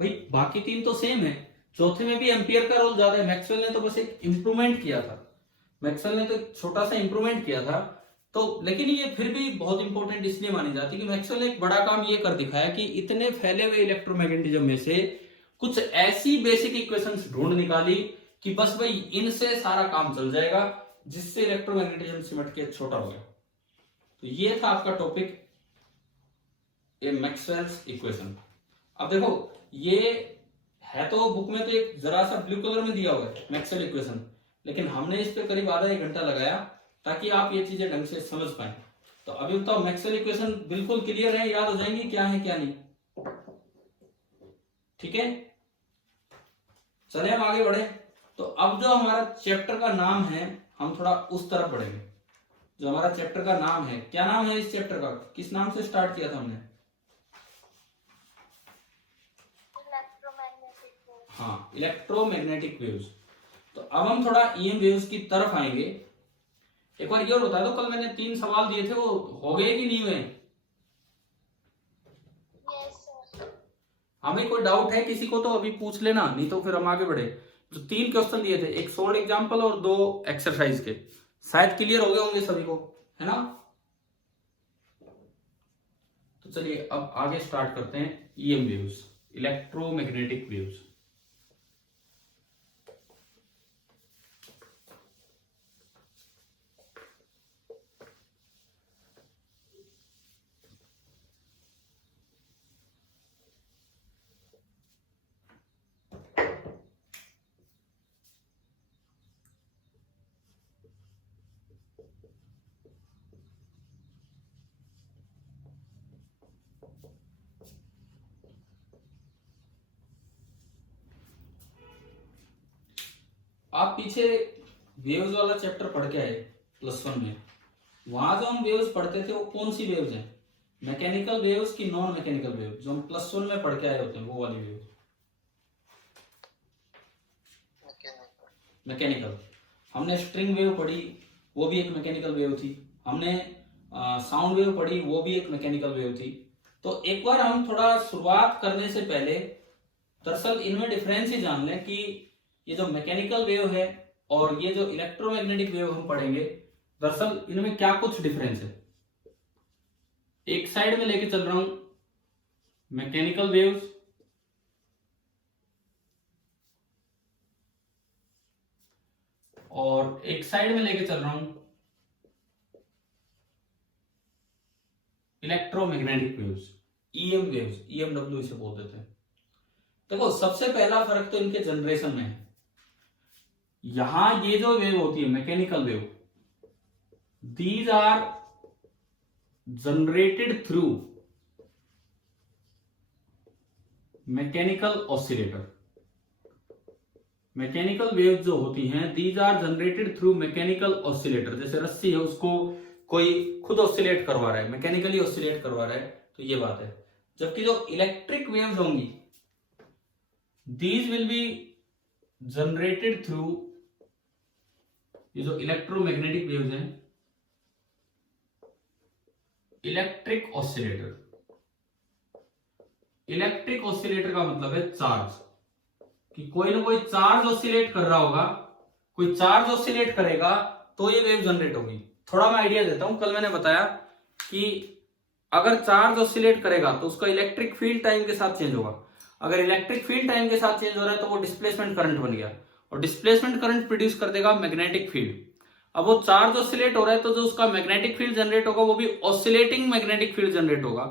भाई, बाकी तीन तो सेम है। चौथे में भी एम्पियर का रोल ज्यादा है, मैक्सवेल ने तो बस एक इंप्रूवमेंट किया था, मैक्सवेल ने तो एक छोटा सा इंप्रूवमेंट किया था। तो लेकिन ये फिर भी बहुत इंपॉर्टेंट इसलिए मानी जाती है कि मैक्सवेल ने एक बड़ा काम ये कर दिखाया कि इतने फैले हुए इलेक्ट्रोमैग्नेटिज्म में से कुछ ऐसी बेसिक इक्वेशंस ढूंढ निकाली कि बस भाई इनसे सारा काम चल जाएगा, जिससे इलेक्ट्रोमैग्नेटिज्म सिमट के छोटा हो गया। तो ये था आपका टॉपिक, ये मैक्सवेल्स इक्वेशन। अब देखो, ये है तो बुक में तो एक जरा सा ब्लू कलर में दिया हुआ है मैक्सवेल इक्वेशन, लेकिन हमने इस पे करीब आधा एक घंटा लगाया ताकि आप ये चीजें ढंग से समझ पाए। तो अभी बताओ, मैक्सवेल इक्वेशन बिल्कुल क्लियर है, याद हो जाएंगी क्या है क्या नहीं? ठीक है, चले हम आगे बढ़े। तो अब जो हमारा चैप्टर का नाम है, हम थोड़ा उस तरफ बढ़ेंगे। जो हमारा चैप्टर का नाम है, क्या नाम है इस चैप्टर का? किस नाम से स्टार्ट किया था हमने? हाँ, इलेक्ट्रोमैग्नेटिक वेव्स। तो अब हम थोड़ा ईएम वेव्स की तरफ आएंगे। एक बार ये और बता दो, कल मैंने 3 सवाल दिए थे, वो हो गए कि नहीं हुए? हमें कोई डाउट है किसी को तो अभी पूछ लेना, नहीं तो फिर हम आगे बढ़े। जो 3 क्वेश्चन दिए थे, एक सोल्ड एग्जाम्पल और 2 एक्सरसाइज के, शायद क्लियर हो गए होंगे सभी को, है ना? तो चलिए अब आगे स्टार्ट करते हैं। EM waves, electromagnetic waves. आप पीछे वेव्स वाला चैप्टर पढ़ के आए +1 में, वहां जो हम वेव्स पढ़ते थे वो कौन सी वेव्स हैं? मैकेनिकल वेव्स की नॉन मैकेनिकल वेव? जो हम +1 में पढ़ के आए होते हैं वो वाली वेव। मैकेनिकल। हमने स्ट्रिंग वेव पढ़ी, वो भी एक मैकेनिकल वेव थी। हमने साउंड वेव पढ़ी, वो भी एक मैकेनिकल वेव थी। तो एक बार हम थोड़ा शुरुआत करने से पहले दरअसल इनमें डिफरेंस ही जान लें कि ये जो मैकेनिकल वेव है और ये जो इलेक्ट्रोमैग्नेटिक वेव हम पढ़ेंगे, दरअसल इनमें क्या कुछ डिफरेंस है। एक साइड में लेके चल रहा हूं मैकेनिकल वेव्स, और एक साइड में लेके चल रहा हूं electromagnetic waves, EM waves, EMW इसे बोल देते हैं। देखो, सबसे पहला फर्क तो इनके जनरेशन में है। यहां ये जो वेव होती है mechanical wave, these are generated through mechanical oscillator. Mechanical wave जो होती हैं these are generated through mechanical oscillator. जैसे रस्सी है, उसको कोई खुद ऑसिलेट करवा रहा है, मैकेनिकली ऑसिलेट करवा रहा है, तो ये बात है। जबकि जो इलेक्ट्रिक वेव्स होंगी, these will be generated through, ये जो इलेक्ट्रोमैग्नेटिक वेव्स हैं, इलेक्ट्रिक ऑसिलेटर। इलेक्ट्रिक ऑसिलेटर का मतलब है चार्ज, कि कोई ना कोई चार्ज ऑसिलेट कर रहा होगा, कोई चार्ज ऑसिलेट करेगा तो ये वेव जनरेट होगी। थोड़ा मैं आइडिया देता हूं। कल मैंने बताया कि अगर चार्ज ऑसिलेट करेगा तो उसका इलेक्ट्रिक फील्ड टाइम के साथ चेंज होगा। अगर इलेक्ट्रिक फील्ड टाइम के साथ चेंज हो रहा है तो वो डिस्प्लेसमेंट करंट बन गया, और डिस्प्लेसमेंट करंट प्रोड्यूस कर देगा मैग्नेटिक फील्ड। अब वो चार्ज ऑसिलेट हो रहा है तो जो उसका मैग्नेटिक फील्ड जनरेट होगा वो भी ऑसिलेटिंग मैग्नेटिक फील्ड जनरेट होगा।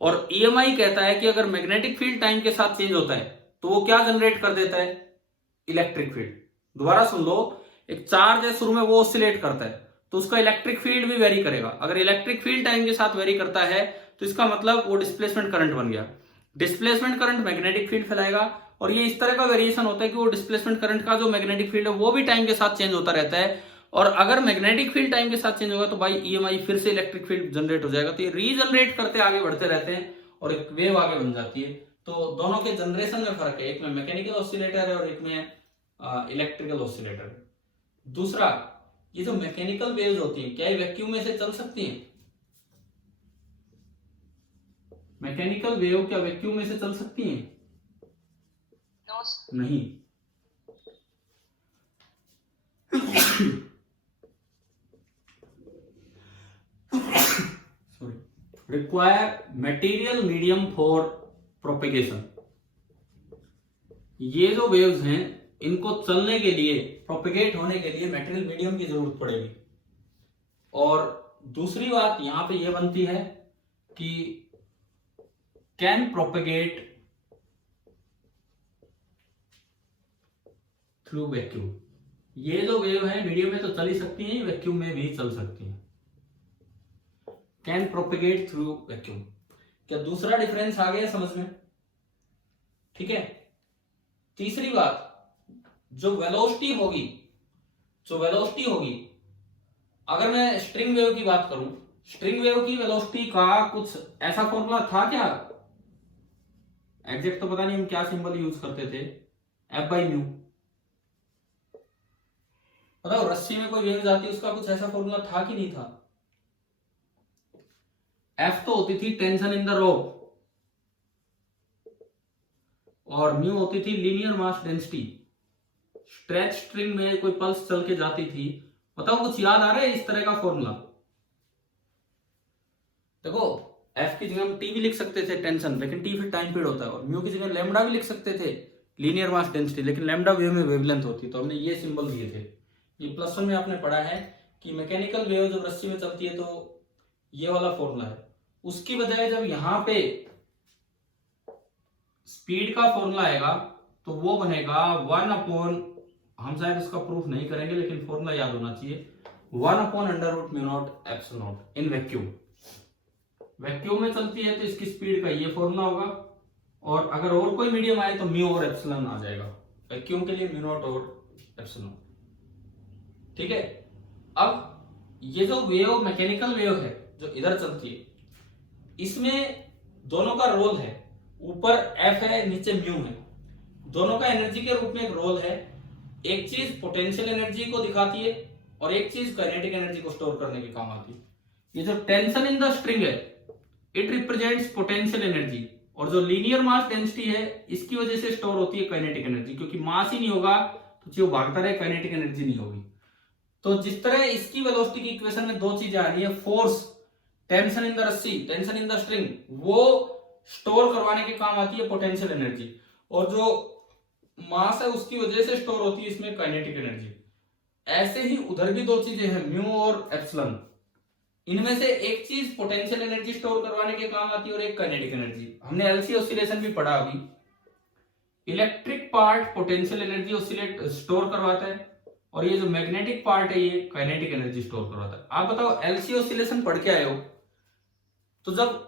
और ईएमआई कहता है कि अगर मैग्नेटिक फील्ड टाइम के साथ चेंज होता है तो वो क्या जनरेट कर देता है, इलेक्ट्रिक फील्ड। दोबारा सुन लो, एक चार्ज है शुरू में, वो ऑसिलेट करता है तो उसका इलेक्ट्रिक फील्ड भी वेरी करेगा। अगर इलेक्ट्रिक फील्ड टाइम के साथ वेरी करता है तो इसका मतलब वो डिस्प्लेसमेंट करंट बन गया। डिस्प्लेसमेंट करंट मैग्नेटिक फील्ड फैलाएगा, और ये इस तरह का वेरिएशन होता है कि वो डिस्प्लेसमेंट करंट का जो मैग्नेटिक फील्ड है वो भी टाइम के साथ चेंज होता रहता है। और अगर मैग्नेटिक फील्ड टाइम के साथ चेंज होगा तो भाई ईएमआई फिर से इलेक्ट्रिक फील्ड जनरेट हो जाएगा। तो ये रीजनरेट करते आगे बढ़ते रहते हैं और एक वेव आगे बन जाती है। तो दोनों के जनरेशन में फर्क है, एक में मैकेनिकल ऑसिलेटर है और एक में इलेक्ट्रिकल ऑसिलेटर है। दूसरा, ये जो मैकेनिकल वेव्स होती हैं क्या ये वैक्यूम में से चल सकती हैं? मैकेनिकल वेव क्या वैक्यूम में से चल सकती हैं? नहीं। Require material medium for propagation. ये जो वेव्स हैं इनको चलने के लिए, प्रोपेगेट होने के लिए मटेरियल मीडियम की जरूरत पड़ेगी। और दूसरी बात यहां पे ये बनती है कि कैन प्रोपेगेट थ्रू वैक्यूम। ये जो वेव है मीडियम में तो चल ही सकती है, वैक्यूम में भी चल सकती है। Can propagate through vacuum. क्या दूसरा डिफरेंस आ गया समझ में? ठीक है। तीसरी बात, जो वेलोसिटी होगी, अगर मैं स्ट्रिंग वेव की बात करूं, स्ट्रिंग वेव की वेलोसिटी का कुछ ऐसा फॉर्मूला था क्या? एग्जैक्ट तो पता नहीं हम क्या सिंबल यूज करते थे, F/μ। बताओ, रस्सी में कोई वेव जाती है उसका कुछ ऐसा फॉर्मूला था कि नहीं था? F तो होती थी टेंशन इन द रोप, और म्यू होती थी linear mass density. Stretch string में कोई पल्स चल के जाती थी, बताओ कुछ याद आ रहा है इस तरह का फॉर्मूला? देखो, F की जगह हम T भी लिख सकते थे टेंशन, लेकिन T फिर टाइम पीरियड होता है, और म्यू की जगह लैम्डा भी लिख सकते थे लीनियर मास डेंसिटी, लेकिन लैम्डा वेव में वेवलेंथ होती, तो हमने ये सिंबल दिए थे। ये +1 में आपने पढ़ा है कि मैकेनिकल वेव जब रस्सी में चलती है तो ये वाला फॉर्मूला है। उसकी बजाय जब यहां पे स्पीड का फॉर्मूला आएगा तो वो बनेगा 1/, हम शायद इसका प्रूफ नहीं करेंगे लेकिन फॉर्मूला याद होना चाहिए, 1/√μ0ε0 इन वैक्यूम। वैक्यूम में चलती है तो इसकी स्पीड का ये फॉर्मूला होगा, और अगर और कोई मीडियम आए तो म्यू और एप्सिलॉन आ जाएगा। वैक्यूम के लिए μ0 और एप्सिलॉन। ठीक है। अब ये जो वेव मैकेनिकल वेव है जो इधर चलती है, इसमें दोनों का रोल है, ऊपर F है नीचे म्यू है, दोनों का एनर्जी के रूप में एक रोल है। एक चीज पोटेंशियल एनर्जी को दिखाती है और एक चीज काइनेटिक एनर्जी को स्टोर करने के काम आती है। ये जो टेंशन इन द स्ट्रिंग है, इट रिप्रेजेंट्स पोटेंशियल एनर्जी, और जो लीनियर मास डेंसिटी है इसकी वजह से स्टोर होती है काइनेटिक एनर्जी, क्योंकि मास ही नहीं होगा तो जो भागता रहे काइनेटिक एनर्जी नहीं होगी। तो जिस तरह इसकी वेलोसिटी की इक्वेशन में दो चीजें आ रही है, फोर्स, टेंशन इन द रस्सी, टेंशन इन द स्ट्रिंग, वो स्टोर करवाने के काम आती है पोटेंशियल एनर्जी, और जो मास है उसकी वजह से स्टोर होती है इसमें काइनेटिक एनर्जी। ऐसे ही उधर भी दो चीजें हैं, म्यू और एप्सिलॉन। इनमें से एक चीज पोटेंशियल एनर्जी स्टोर करवाने के काम आती है और एक काइनेटिक एनर्जी। हमने एलसी ऑसिलेशन भी पढ़ा अभी। Electric part potential energy oscillate store करवाता है, और ये जो मैग्नेटिक पार्ट है ये काइनेटिक एनर्जी स्टोर करवाता है। आप बताओ एलसी ऑसिलेशन पढ़ के आए हो, तो जब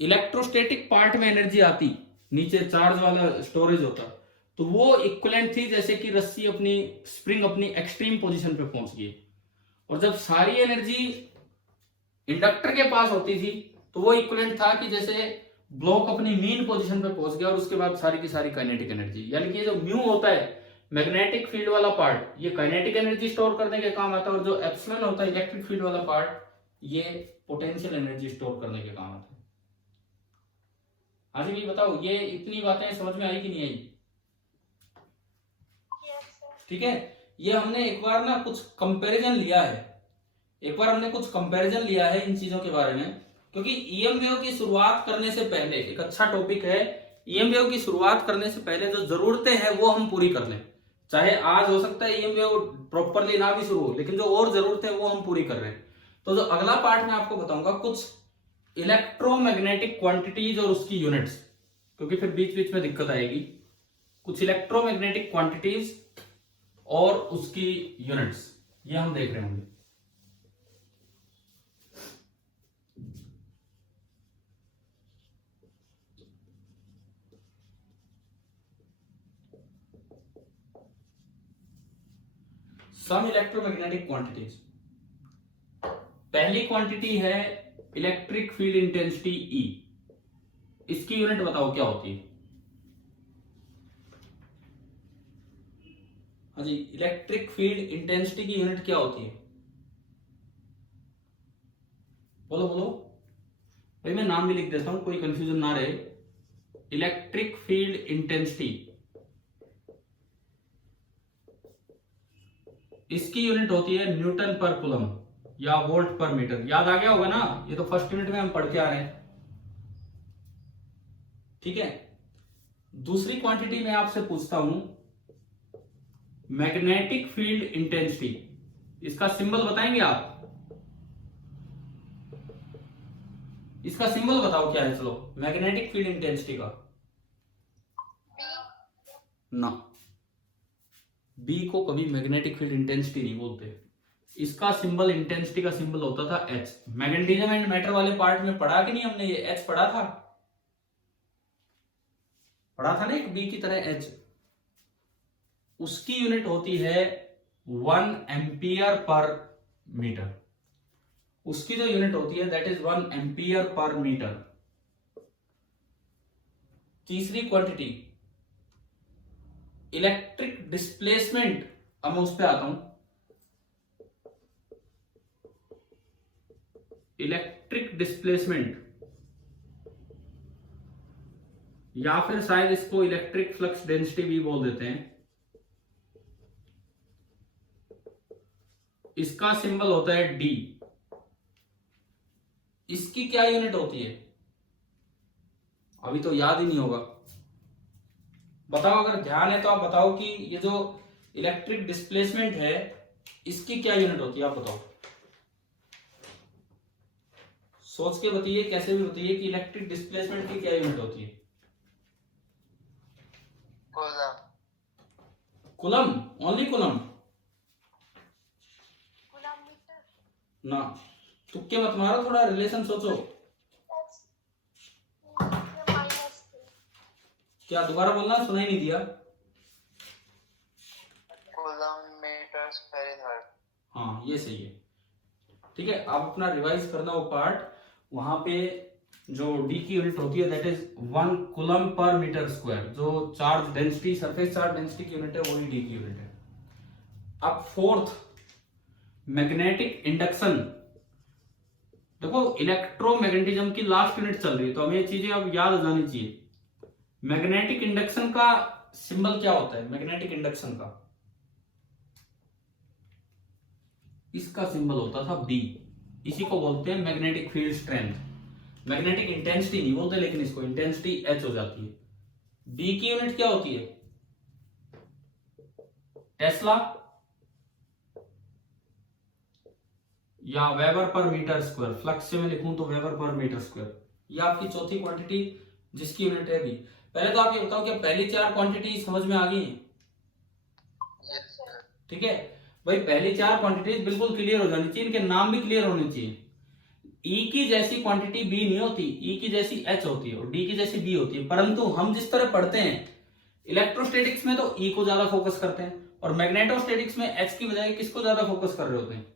इलेक्ट्रोस्टैटिक पार्ट में एनर्जी आती, नीचे चार्ज वाला स्टोरेज होता, तो वो इक्विवेलेंट थी जैसे कि रस्सी अपनी स्प्रिंग अपनी एक्सट्रीम पोजीशन पे पहुंच गई, और जब सारी एनर्जी इंडक्टर के पास होती थी तो वो इक्विवेलेंट था कि जैसे ब्लॉक अपनी मीन पोजीशन पे पहुंच गया और उसके बाद सारी की सारी काइनेटिक एनर्जी। यानी कि ये जो म्यू होता है मैग्नेटिक फील्ड वाला पार्ट, ये काइनेटिक एनर्जी स्टोर करने के काम आता है, और जो एप्सिलॉन होता है इलेक्ट्रिक फील्ड वाला पार्ट, ये पोटेंशियल एनर्जी स्टोर करने के काम आता है। हाँ जी, बताओ ये इतनी बातें समझ में आई कि नहीं आई? ठीक है, ये हमने एक बार ना कुछ कंपैरिजन लिया है, इन चीजों के बारे में, क्योंकि ईएम वेव की शुरुआत करने से पहले एक अच्छा टॉपिक है। ईएम वेव की शुरुआत करने से पहले जो जरूरतें हैं वो हम पूरी कर लें, चाहे आज हो सकता है ईएम वेव प्रॉपरली ना भी शुरू हो, लेकिन जो और जरूरतें हैं वो हम पूरी कर रहे हैं। तो जो अगला पार्ट मैं आपको बताऊंगा कुछ इलेक्ट्रोमैग्नेटिक क्वांटिटीज और उसकी यूनिट्स, क्योंकि फिर बीच बीच में दिक्कत आएगी। कुछ इलेक्ट्रोमैग्नेटिक क्वांटिटीज और उसकी यूनिट्स, ये हम देख रहे होंगे। सम इलेक्ट्रोमैग्नेटिक क्वांटिटीज। पहली क्वांटिटी है इलेक्ट्रिक फील्ड इंटेंसिटी ई। इसकी यूनिट बताओ क्या होती है? हाँ जी, इलेक्ट्रिक फील्ड इंटेंसिटी की यूनिट क्या होती है? बोलो बोलो भाई, मैं नाम भी लिख देता हूं, कोई कंफ्यूजन ना रहे। इलेक्ट्रिक फील्ड इंटेंसिटी, इसकी यूनिट होती है न्यूटन पर कूलम या वोल्ट पर मीटर। याद आ गया होगा ना, ये तो फर्स्ट यूनिट में हम पढ़ के आ रहे हैं। ठीक है, दूसरी क्वांटिटी मैं आपसे पूछता हूं, मैग्नेटिक फील्ड इंटेंसिटी, इसका सिंबल बताएंगे आप? इसका सिंबल बताओ क्या है? चलो, मैग्नेटिक फील्ड इंटेंसिटी का ना, बी को कभी मैग्नेटिक फील्ड इंटेंसिटी नहीं बोलते। इसका सिंबल, इंटेंसिटी का सिंबल होता था एच। मैग्नेटिज्म एंड मैटर वाले पार्ट में पढ़ा कि नहीं हमने? ये एच पढ़ा था ना, एक बी की तरह एच। उसकी यूनिट होती है 1 एम्पियर पर मीटर। उसकी जो यूनिट होती है that is 1 ampere per metre. तीसरी क्वांटिटी इलेक्ट्रिक डिस्प्लेसमेंट। अब मैं उस पर आता हूं, इलेक्ट्रिक डिस्प्लेसमेंट, या फिर शायद इसको इलेक्ट्रिक फ्लक्स डेंसिटी भी बोल देते हैं। इसका सिंबल होता है डी। इसकी क्या यूनिट होती है? अभी तो याद ही नहीं होगा। बताओ, अगर ध्यान है तो आप बताओ कि ये जो इलेक्ट्रिक डिस्प्लेसमेंट है इसकी क्या यूनिट होती है? आप बताओ, सोच के बताइए, कैसे भी बताइए कि इलेक्ट्रिक डिस्प्लेसमेंट की क्या यूनिट होती है? कूलम, ओनली कूलम ना, तुक्के मत मारो, थोड़ा रिलेशन सोचो। क्या दोबारा बोलना, सुनाई नहीं दिया? Coulomb metre square. हाँ, ये सही है। ठीक है, आप अपना रिवाइज करना वो पार्ट। वहां पे जो डी की यूनिट होती है that is 1 coulomb per metre square. जो charge density, surface charge density की यूनिट है वही डी की यूनिट है। अब फोर्थ, मैग्नेटिक इंडक्शन। देखो, इलेक्ट्रोमैग्नेटिज्म की लास्ट यूनिट चल रही है तो हमें ये चीजें अब याद हो जानी चाहिए। मैग्नेटिक इंडक्शन का सिंबल क्या होता है? मैग्नेटिक इंडक्शन का इसका सिंबल होता था बी। इसी को बोलते हैं magnetic field strength. Magnetic intensity नहीं बोलते, लेकिन इसको इंटेंसिटी एच हो जाती है। बी की यूनिट क्या होती है? टेस्ला या वेबर पर मीटर स्क्वायर। फ्लक्स से मैं लिखूं तो वेबर पर मीटर स्क्वायर। ये आपकी चौथी क्वांटिटी जिसकी यूनिट है बी। पहले तो आप ये बताओ कि पहली 4 क्वांटिटी समझ में आ गई? ठीक है भाई, पहली 4 क्वांटिटीज बिल्कुल क्लियर हो जानी चाहिए, इनके नाम भी क्लियर होने चाहिए। ई की जैसी क्वांटिटी बी नहीं होती, ई की जैसी एच होती है और डी की जैसी बी होती है, परंतु हम जिस तरह पढ़ते हैं इलेक्ट्रोस्टैटिक्स में तो ई को ज्यादा फोकस करते हैं और मैग्नेटोस्टैटिक्स में एच की बजाय किसको ज्यादा फोकस कर रहे होते हैं,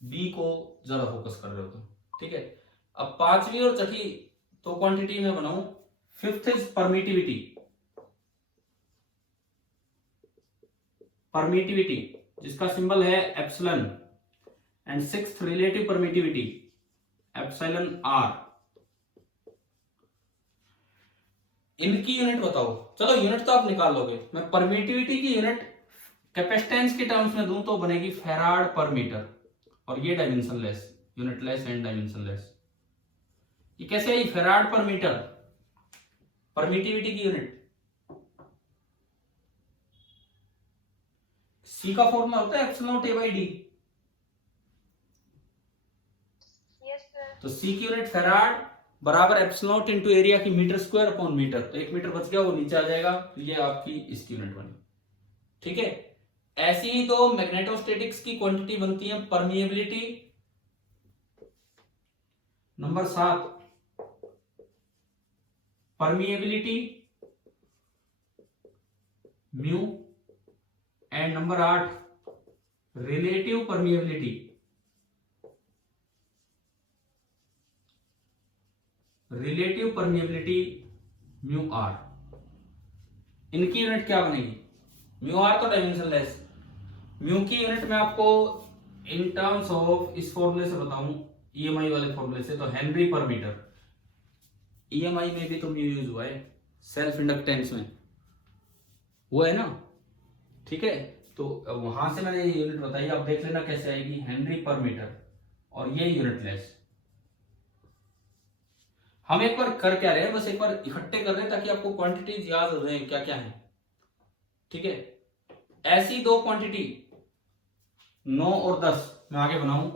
बी को ज्यादा फोकस कर रहे होते हैं। ठीक है, अब पांचवी और छठी तो क्वांटिटी में बनाऊं। फिफ्थ इज परमिटिविटी, परमिटिविटी जिसका सिंबल है epsilon, and sixth relative permittivity epsilon R. इनकी यूनिट बताओ, चलो यूनिट तो आप निकाल लोगे, मैं परमिटिविटी की यूनिट कैपेसिटेंस के टर्म्स में दूं तो बनेगी फैराड पर मीटर, और ये डायमेंशनलेस, यूनिटलेस एंड डायमेंशनलेस। ये कैसे आई फैराड पर मीटर, परमिटिविटी की यूनिट। सी का फॉर्मूला होता है epsilon not a by D, तो सी की यूनिट फैराड बराबर एप्सिलॉन नॉट इनटू एरिया की मीटर स्क्वायर अपॉन मीटर, तो 1 मीटर बच गया, वो नीचे आ जाएगा, ये आपकी इसकी यूनिट बनी। ठीक है, ऐसी ही तो मैग्नेटोस्टैटिक्स की क्वांटिटी बनती है permeability, number 7 permeability mu, and number 8 relative permeability, relative permeability mu R. इनकी यूनिट क्या बनेगी, म्यू आर तो डायमेंशनलेस, म्यू की यूनिट में आपको इन टर्म्स ऑफ इस फॉर्मूले से बताऊं, ईएमआई वाले फॉर्मूले से, तो हेनरी पर मीटर। ईएमआई में भी तो म्यू यूज हुआ है, सेल्फ इंडक्टेंस में वो है ना। ठीक है, तो वहां से मैंने ये यूनिट बताई, आप देख लेना कैसे आएगी, हेनरी पर मीटर, और ये यूनिटलेस। हम एक बार कर क्या रहे हैं, बस एक बार इकट्ठे कर रहे हैं ताकि आपको क्वांटिटीज याद हो जाए क्या क्या है। ठीक है, ऐसी दो क्वांटिटी 9 और 10 मैं आगे बनाऊं।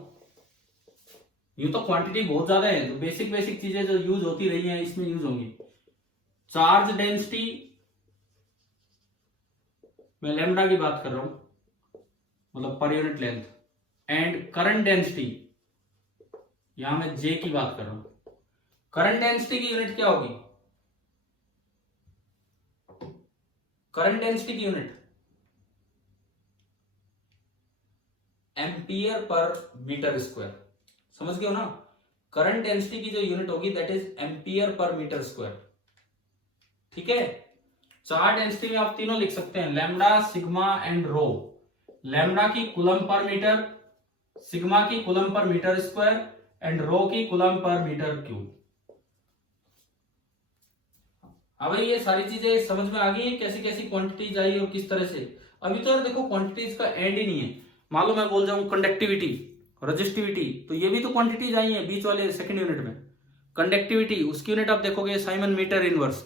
यूं तो क्वांटिटी बहुत ज्यादा है, तो बेसिक बेसिक चीजें जो यूज होती रही हैं इसमें यूज होंगी। चार्ज डेंसिटी मैं लैम्डा की बात कर रहा हूं, मतलब per unit length, and current density यहां मैं जे की बात कर रहा हूं। करंट डेंसिटी की यूनिट क्या होगी, करंट डेंसिटी की unit ampere per metre square, समझ गए हो ना। करंट डेंसिटी की जो यूनिट होगी that is ampere per metre square. ठीक है, चार डेंसिटी में आप तीनों लिख सकते हैं, lambda, sigma and rho. Lambda की कूलम पर मीटर, सिग्मा की coulomb per metre square, and rho की कूलम पर मीटर क्यूब। अब ये सारी चीजें समझ में आ गई है, कैसी कैसी क्वांटिटीज आई और किस तरह से। अभी तो यार देखो क्वांटिटीज का एंड ही नहीं है। मान लो मैं बोल जाऊं कंडक्टिविटी, रजिस्टिविटी, तो ये भी तो क्वांटिटीज आई है बीच वाले सेकंड यूनिट में। कंडक्टिविटी उसकी यूनिट आप देखोगे साइमन मीटर इनवर्स।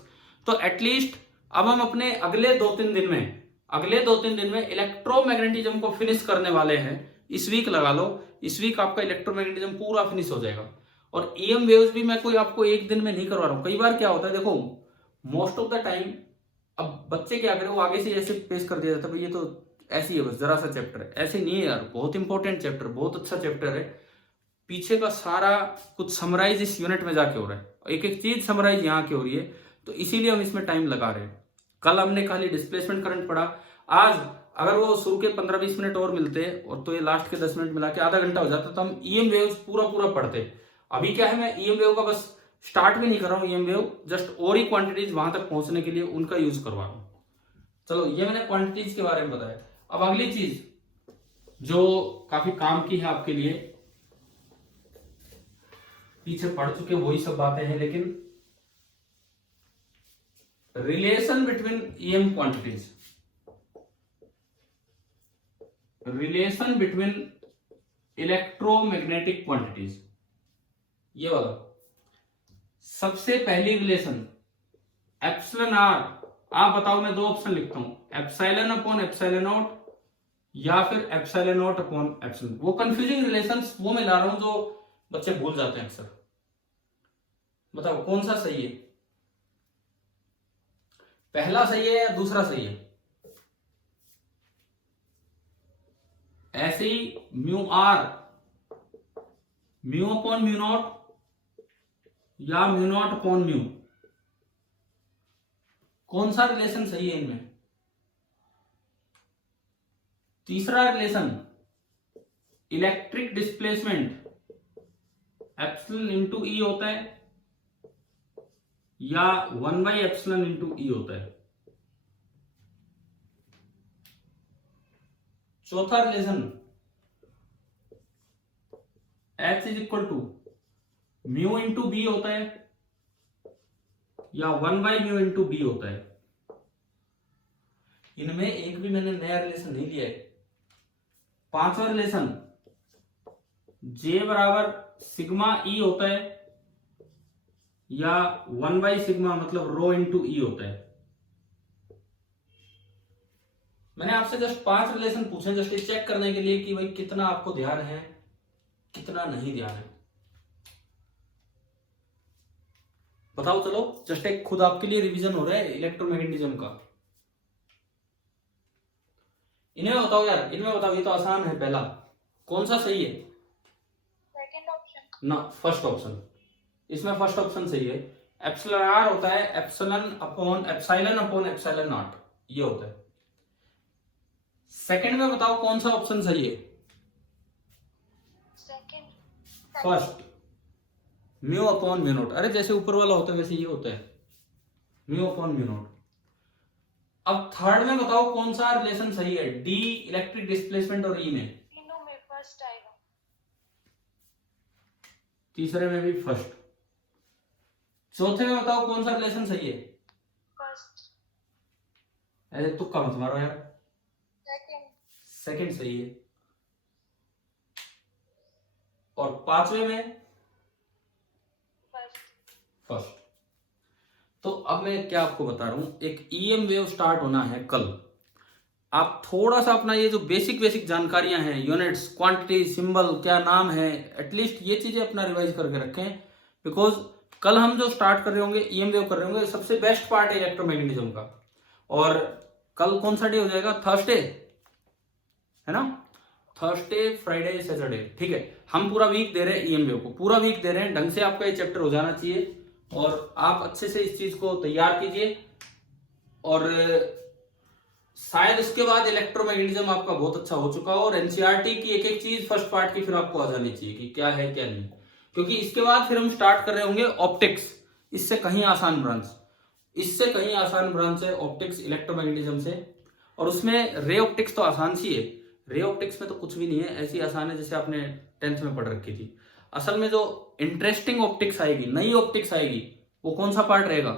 तो एटलीस्ट अब हम अपने अगले 2-3 दिन में, अगले 2-3 दिन में इलेक्ट्रोमैग्नेटिज्म को फिनिश करने वाले हैं। इस वीक लगा लो, इस वीक आपका इलेक्ट्रोमैग्नेटिज्म पूरा फिनिश हो जाएगा। और ईएम वेव्स भी मैं कोई आपको एक दिन में नहीं करवा रहा हूं। कई बार क्या होता है, देखो मोस्ट ऑफ द टाइम अब बच्चे क्या करें, वो आगे से ऐसे पेश कर दिया जाता है, भाई ये तो ऐसी है, बस जरा सा चैप्टर है। ऐसे नहीं है यार, बहुत इंपॉर्टेंट चैप्टर, बहुत अच्छा चैप्टर है। पीछे का सारा कुछ समराइज इस यूनिट में जाके हो रहा है, एक एक चीज समराइज यहाँ की हो रही है, तो इसीलिए हम इसमें टाइम लगा रहे हैं। कल हमने खाली डिस्प्लेसमेंट करंट पढ़ा, आज अगर वो शुरू के 15-20 मिनट और मिलते और तो ये लास्ट के 10 मिनट मिला के आधा घंटा हो जाता, तो हम ईएम वेव्स पूरा पूरा पढ़ते। अभी क्या है, मैं ईएम वेव का बस स्टार्ट भी नहीं कर रहा हूं, ईएम वेव जस्ट और ही क्वांटिटीज वहां तक पहुंचने के लिए उनका यूज करवा रहा हूं। चलो ये मैंने क्वांटिटीज के बारे में बताया। अब अगली चीज जो काफी काम की है आपके लिए, पीछे पढ़ चुके वही सब बातें हैं, लेकिन relation between EM quantities, relation between electromagnetic quantities, ये वाला सबसे पहली रिलेशन एप्सिलॉन आर। आप बताओ, मैं 2 ऑप्शन लिखता हूं, एप्सिलॉन अपॉन एप्सिलॉन नॉट या फिर एप्सिलॉन नॉट अपॉन एप्सिलॉन। वो कंफ्यूजिंग रिलेशंस वो मैं ला रहा हूं जो बच्चे भूल जाते हैं अक्सर। बताओ कौन सा सही है, पहला सही है या दूसरा सही है? ऐसे ही mu R mu upon mu naught या म्यू नॉट अपॉन म्यू, कौन सा रिलेशन सही है इनमें? तीसरा relation electric displacement epsilon into E होता है या 1/एप्सिलॉन इंटू ई होता है। चौथा relation H is equal to mu into B होता है या 1/म्यू इंटू बी होता है। इनमें एक भी मैंने नया रिलेशन नहीं लिया है। पांचवा रिलेशन J बराबर सिग्मा ई होता है या 1/सिग्मा मतलब रो इंटू ई होता है। मैंने आपसे जस्ट 5 रिलेशन पूछे जस्ट चेक करने के लिए कि भाई कितना आपको ध्यान है कितना नहीं ध्यान है। बताओ चलो, जस्ट एक खुद आपके लिए रिवीजन हो रहा है इलेक्ट्रोमैग्नेटिज्म का। इनमें बताओ यार, इनमें बताओ, ये तो आसान है। पहला कौन सा सही है? सेकंड ऑप्शन ना, फर्स्ट ऑप्शन। इसमें फर्स्ट ऑप्शन सही है। एप्सिलॉन आर होता है एप्सिलॉन अपॉन एप्सिलॉन नॉट, ये होता है। सेकंड में बताओ कौन सा ऑप्शन सही है? Second first mu upon mu not. अरे जैसे ऊपर वाला होता है वैसे ये होता है, म्यू अपॉन म्यू नॉट। अब थर्ड में बताओ कौन सा रिलेशन सही है? डी इलेक्ट्रिक डिस्प्लेसमेंट और ई में। तीनों में फर्स्ट आएगा। तीसरे में भी फर्स्ट। चौथे में बताओ कौन सा रिलेशन सही है? फर्स्ट ऐसे तुक्का मत मारो यार। सेकंड सेकंड सही है। और पांचवे में फर्स्ट। तो अब मैं क्या आपको बता रहा हूं, एक ईएम वेव स्टार्ट होना है कल। आप थोड़ा सा अपना ये जो बेसिक जानकारियां हैं, यूनिट्स, क्वांटिटी, सिंबल, क्या नाम है, एटलीस्ट ये चीजें अपना रिवाइज करके रखें। बिकॉज कल हम जो स्टार्ट कर रहे होंगे, ईएम वेव कर रहे होंगे, सबसे बेस्ट पार्ट है इलेक्ट्रोमैग्नेटिज्म का। और कल कौन सा डे हो जाएगा? थर्सडे है ना? थर्सडे, फ्राइडे, सैटरडे, ठीक है। हम पूरा वीक दे रहे हैं ईएम वेव को, पूरा वीक दे रहे हैं। ढंग से आपका ये चैप्टर हो जाना चाहिए और आप अच्छे से इस चीज को तैयार कीजिए। और शायद इसके बाद इलेक्ट्रोमैग्नेटिज्म आपका बहुत अच्छा हो चुका हो और एनसीईआरटी की एक एक चीज फर्स्ट पार्ट की फिर आपको आ जानी चाहिए कि क्या है क्या नहीं। क्योंकि इसके बाद फिर हम स्टार्ट कर रहे होंगे ऑप्टिक्स। इससे कहीं आसान ब्रांच है ऑप्टिक्स इलेक्ट्रोमैग्नेटिज्म से। और उसमें रे ऑप्टिक्स तो आसान सी है। रे ऑप्टिक्स में तो कुछ भी नहीं है, ऐसी आसान है जैसे आपने 10th में पढ़ रखी थी। असल में जो इंटरेस्टिंग ऑप्टिक्स आएगी, नई ऑप्टिक्स आएगी, वो कौन सा पार्ट रहेगा?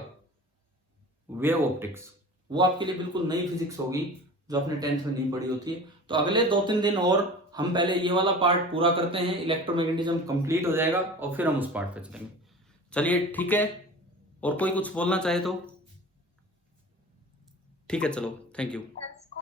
Wave optics. वो आपके लिए बिल्कुल नई फिजिक्स होगी जो आपने 10th में नहीं पढ़ी होती है। तो अगले 2-3 दिन और हम पहले ये वाला पार्ट पूरा करते हैं, इलेक्ट्रोमैग्नेटिज्म कंप्लीट हो जाएगा और फिर हम उस पार्ट पे चलेंगे। चलिए ठीक है, और कोई कुछ बोलना चाहे तो ठीक है। चलो, थैंक यू।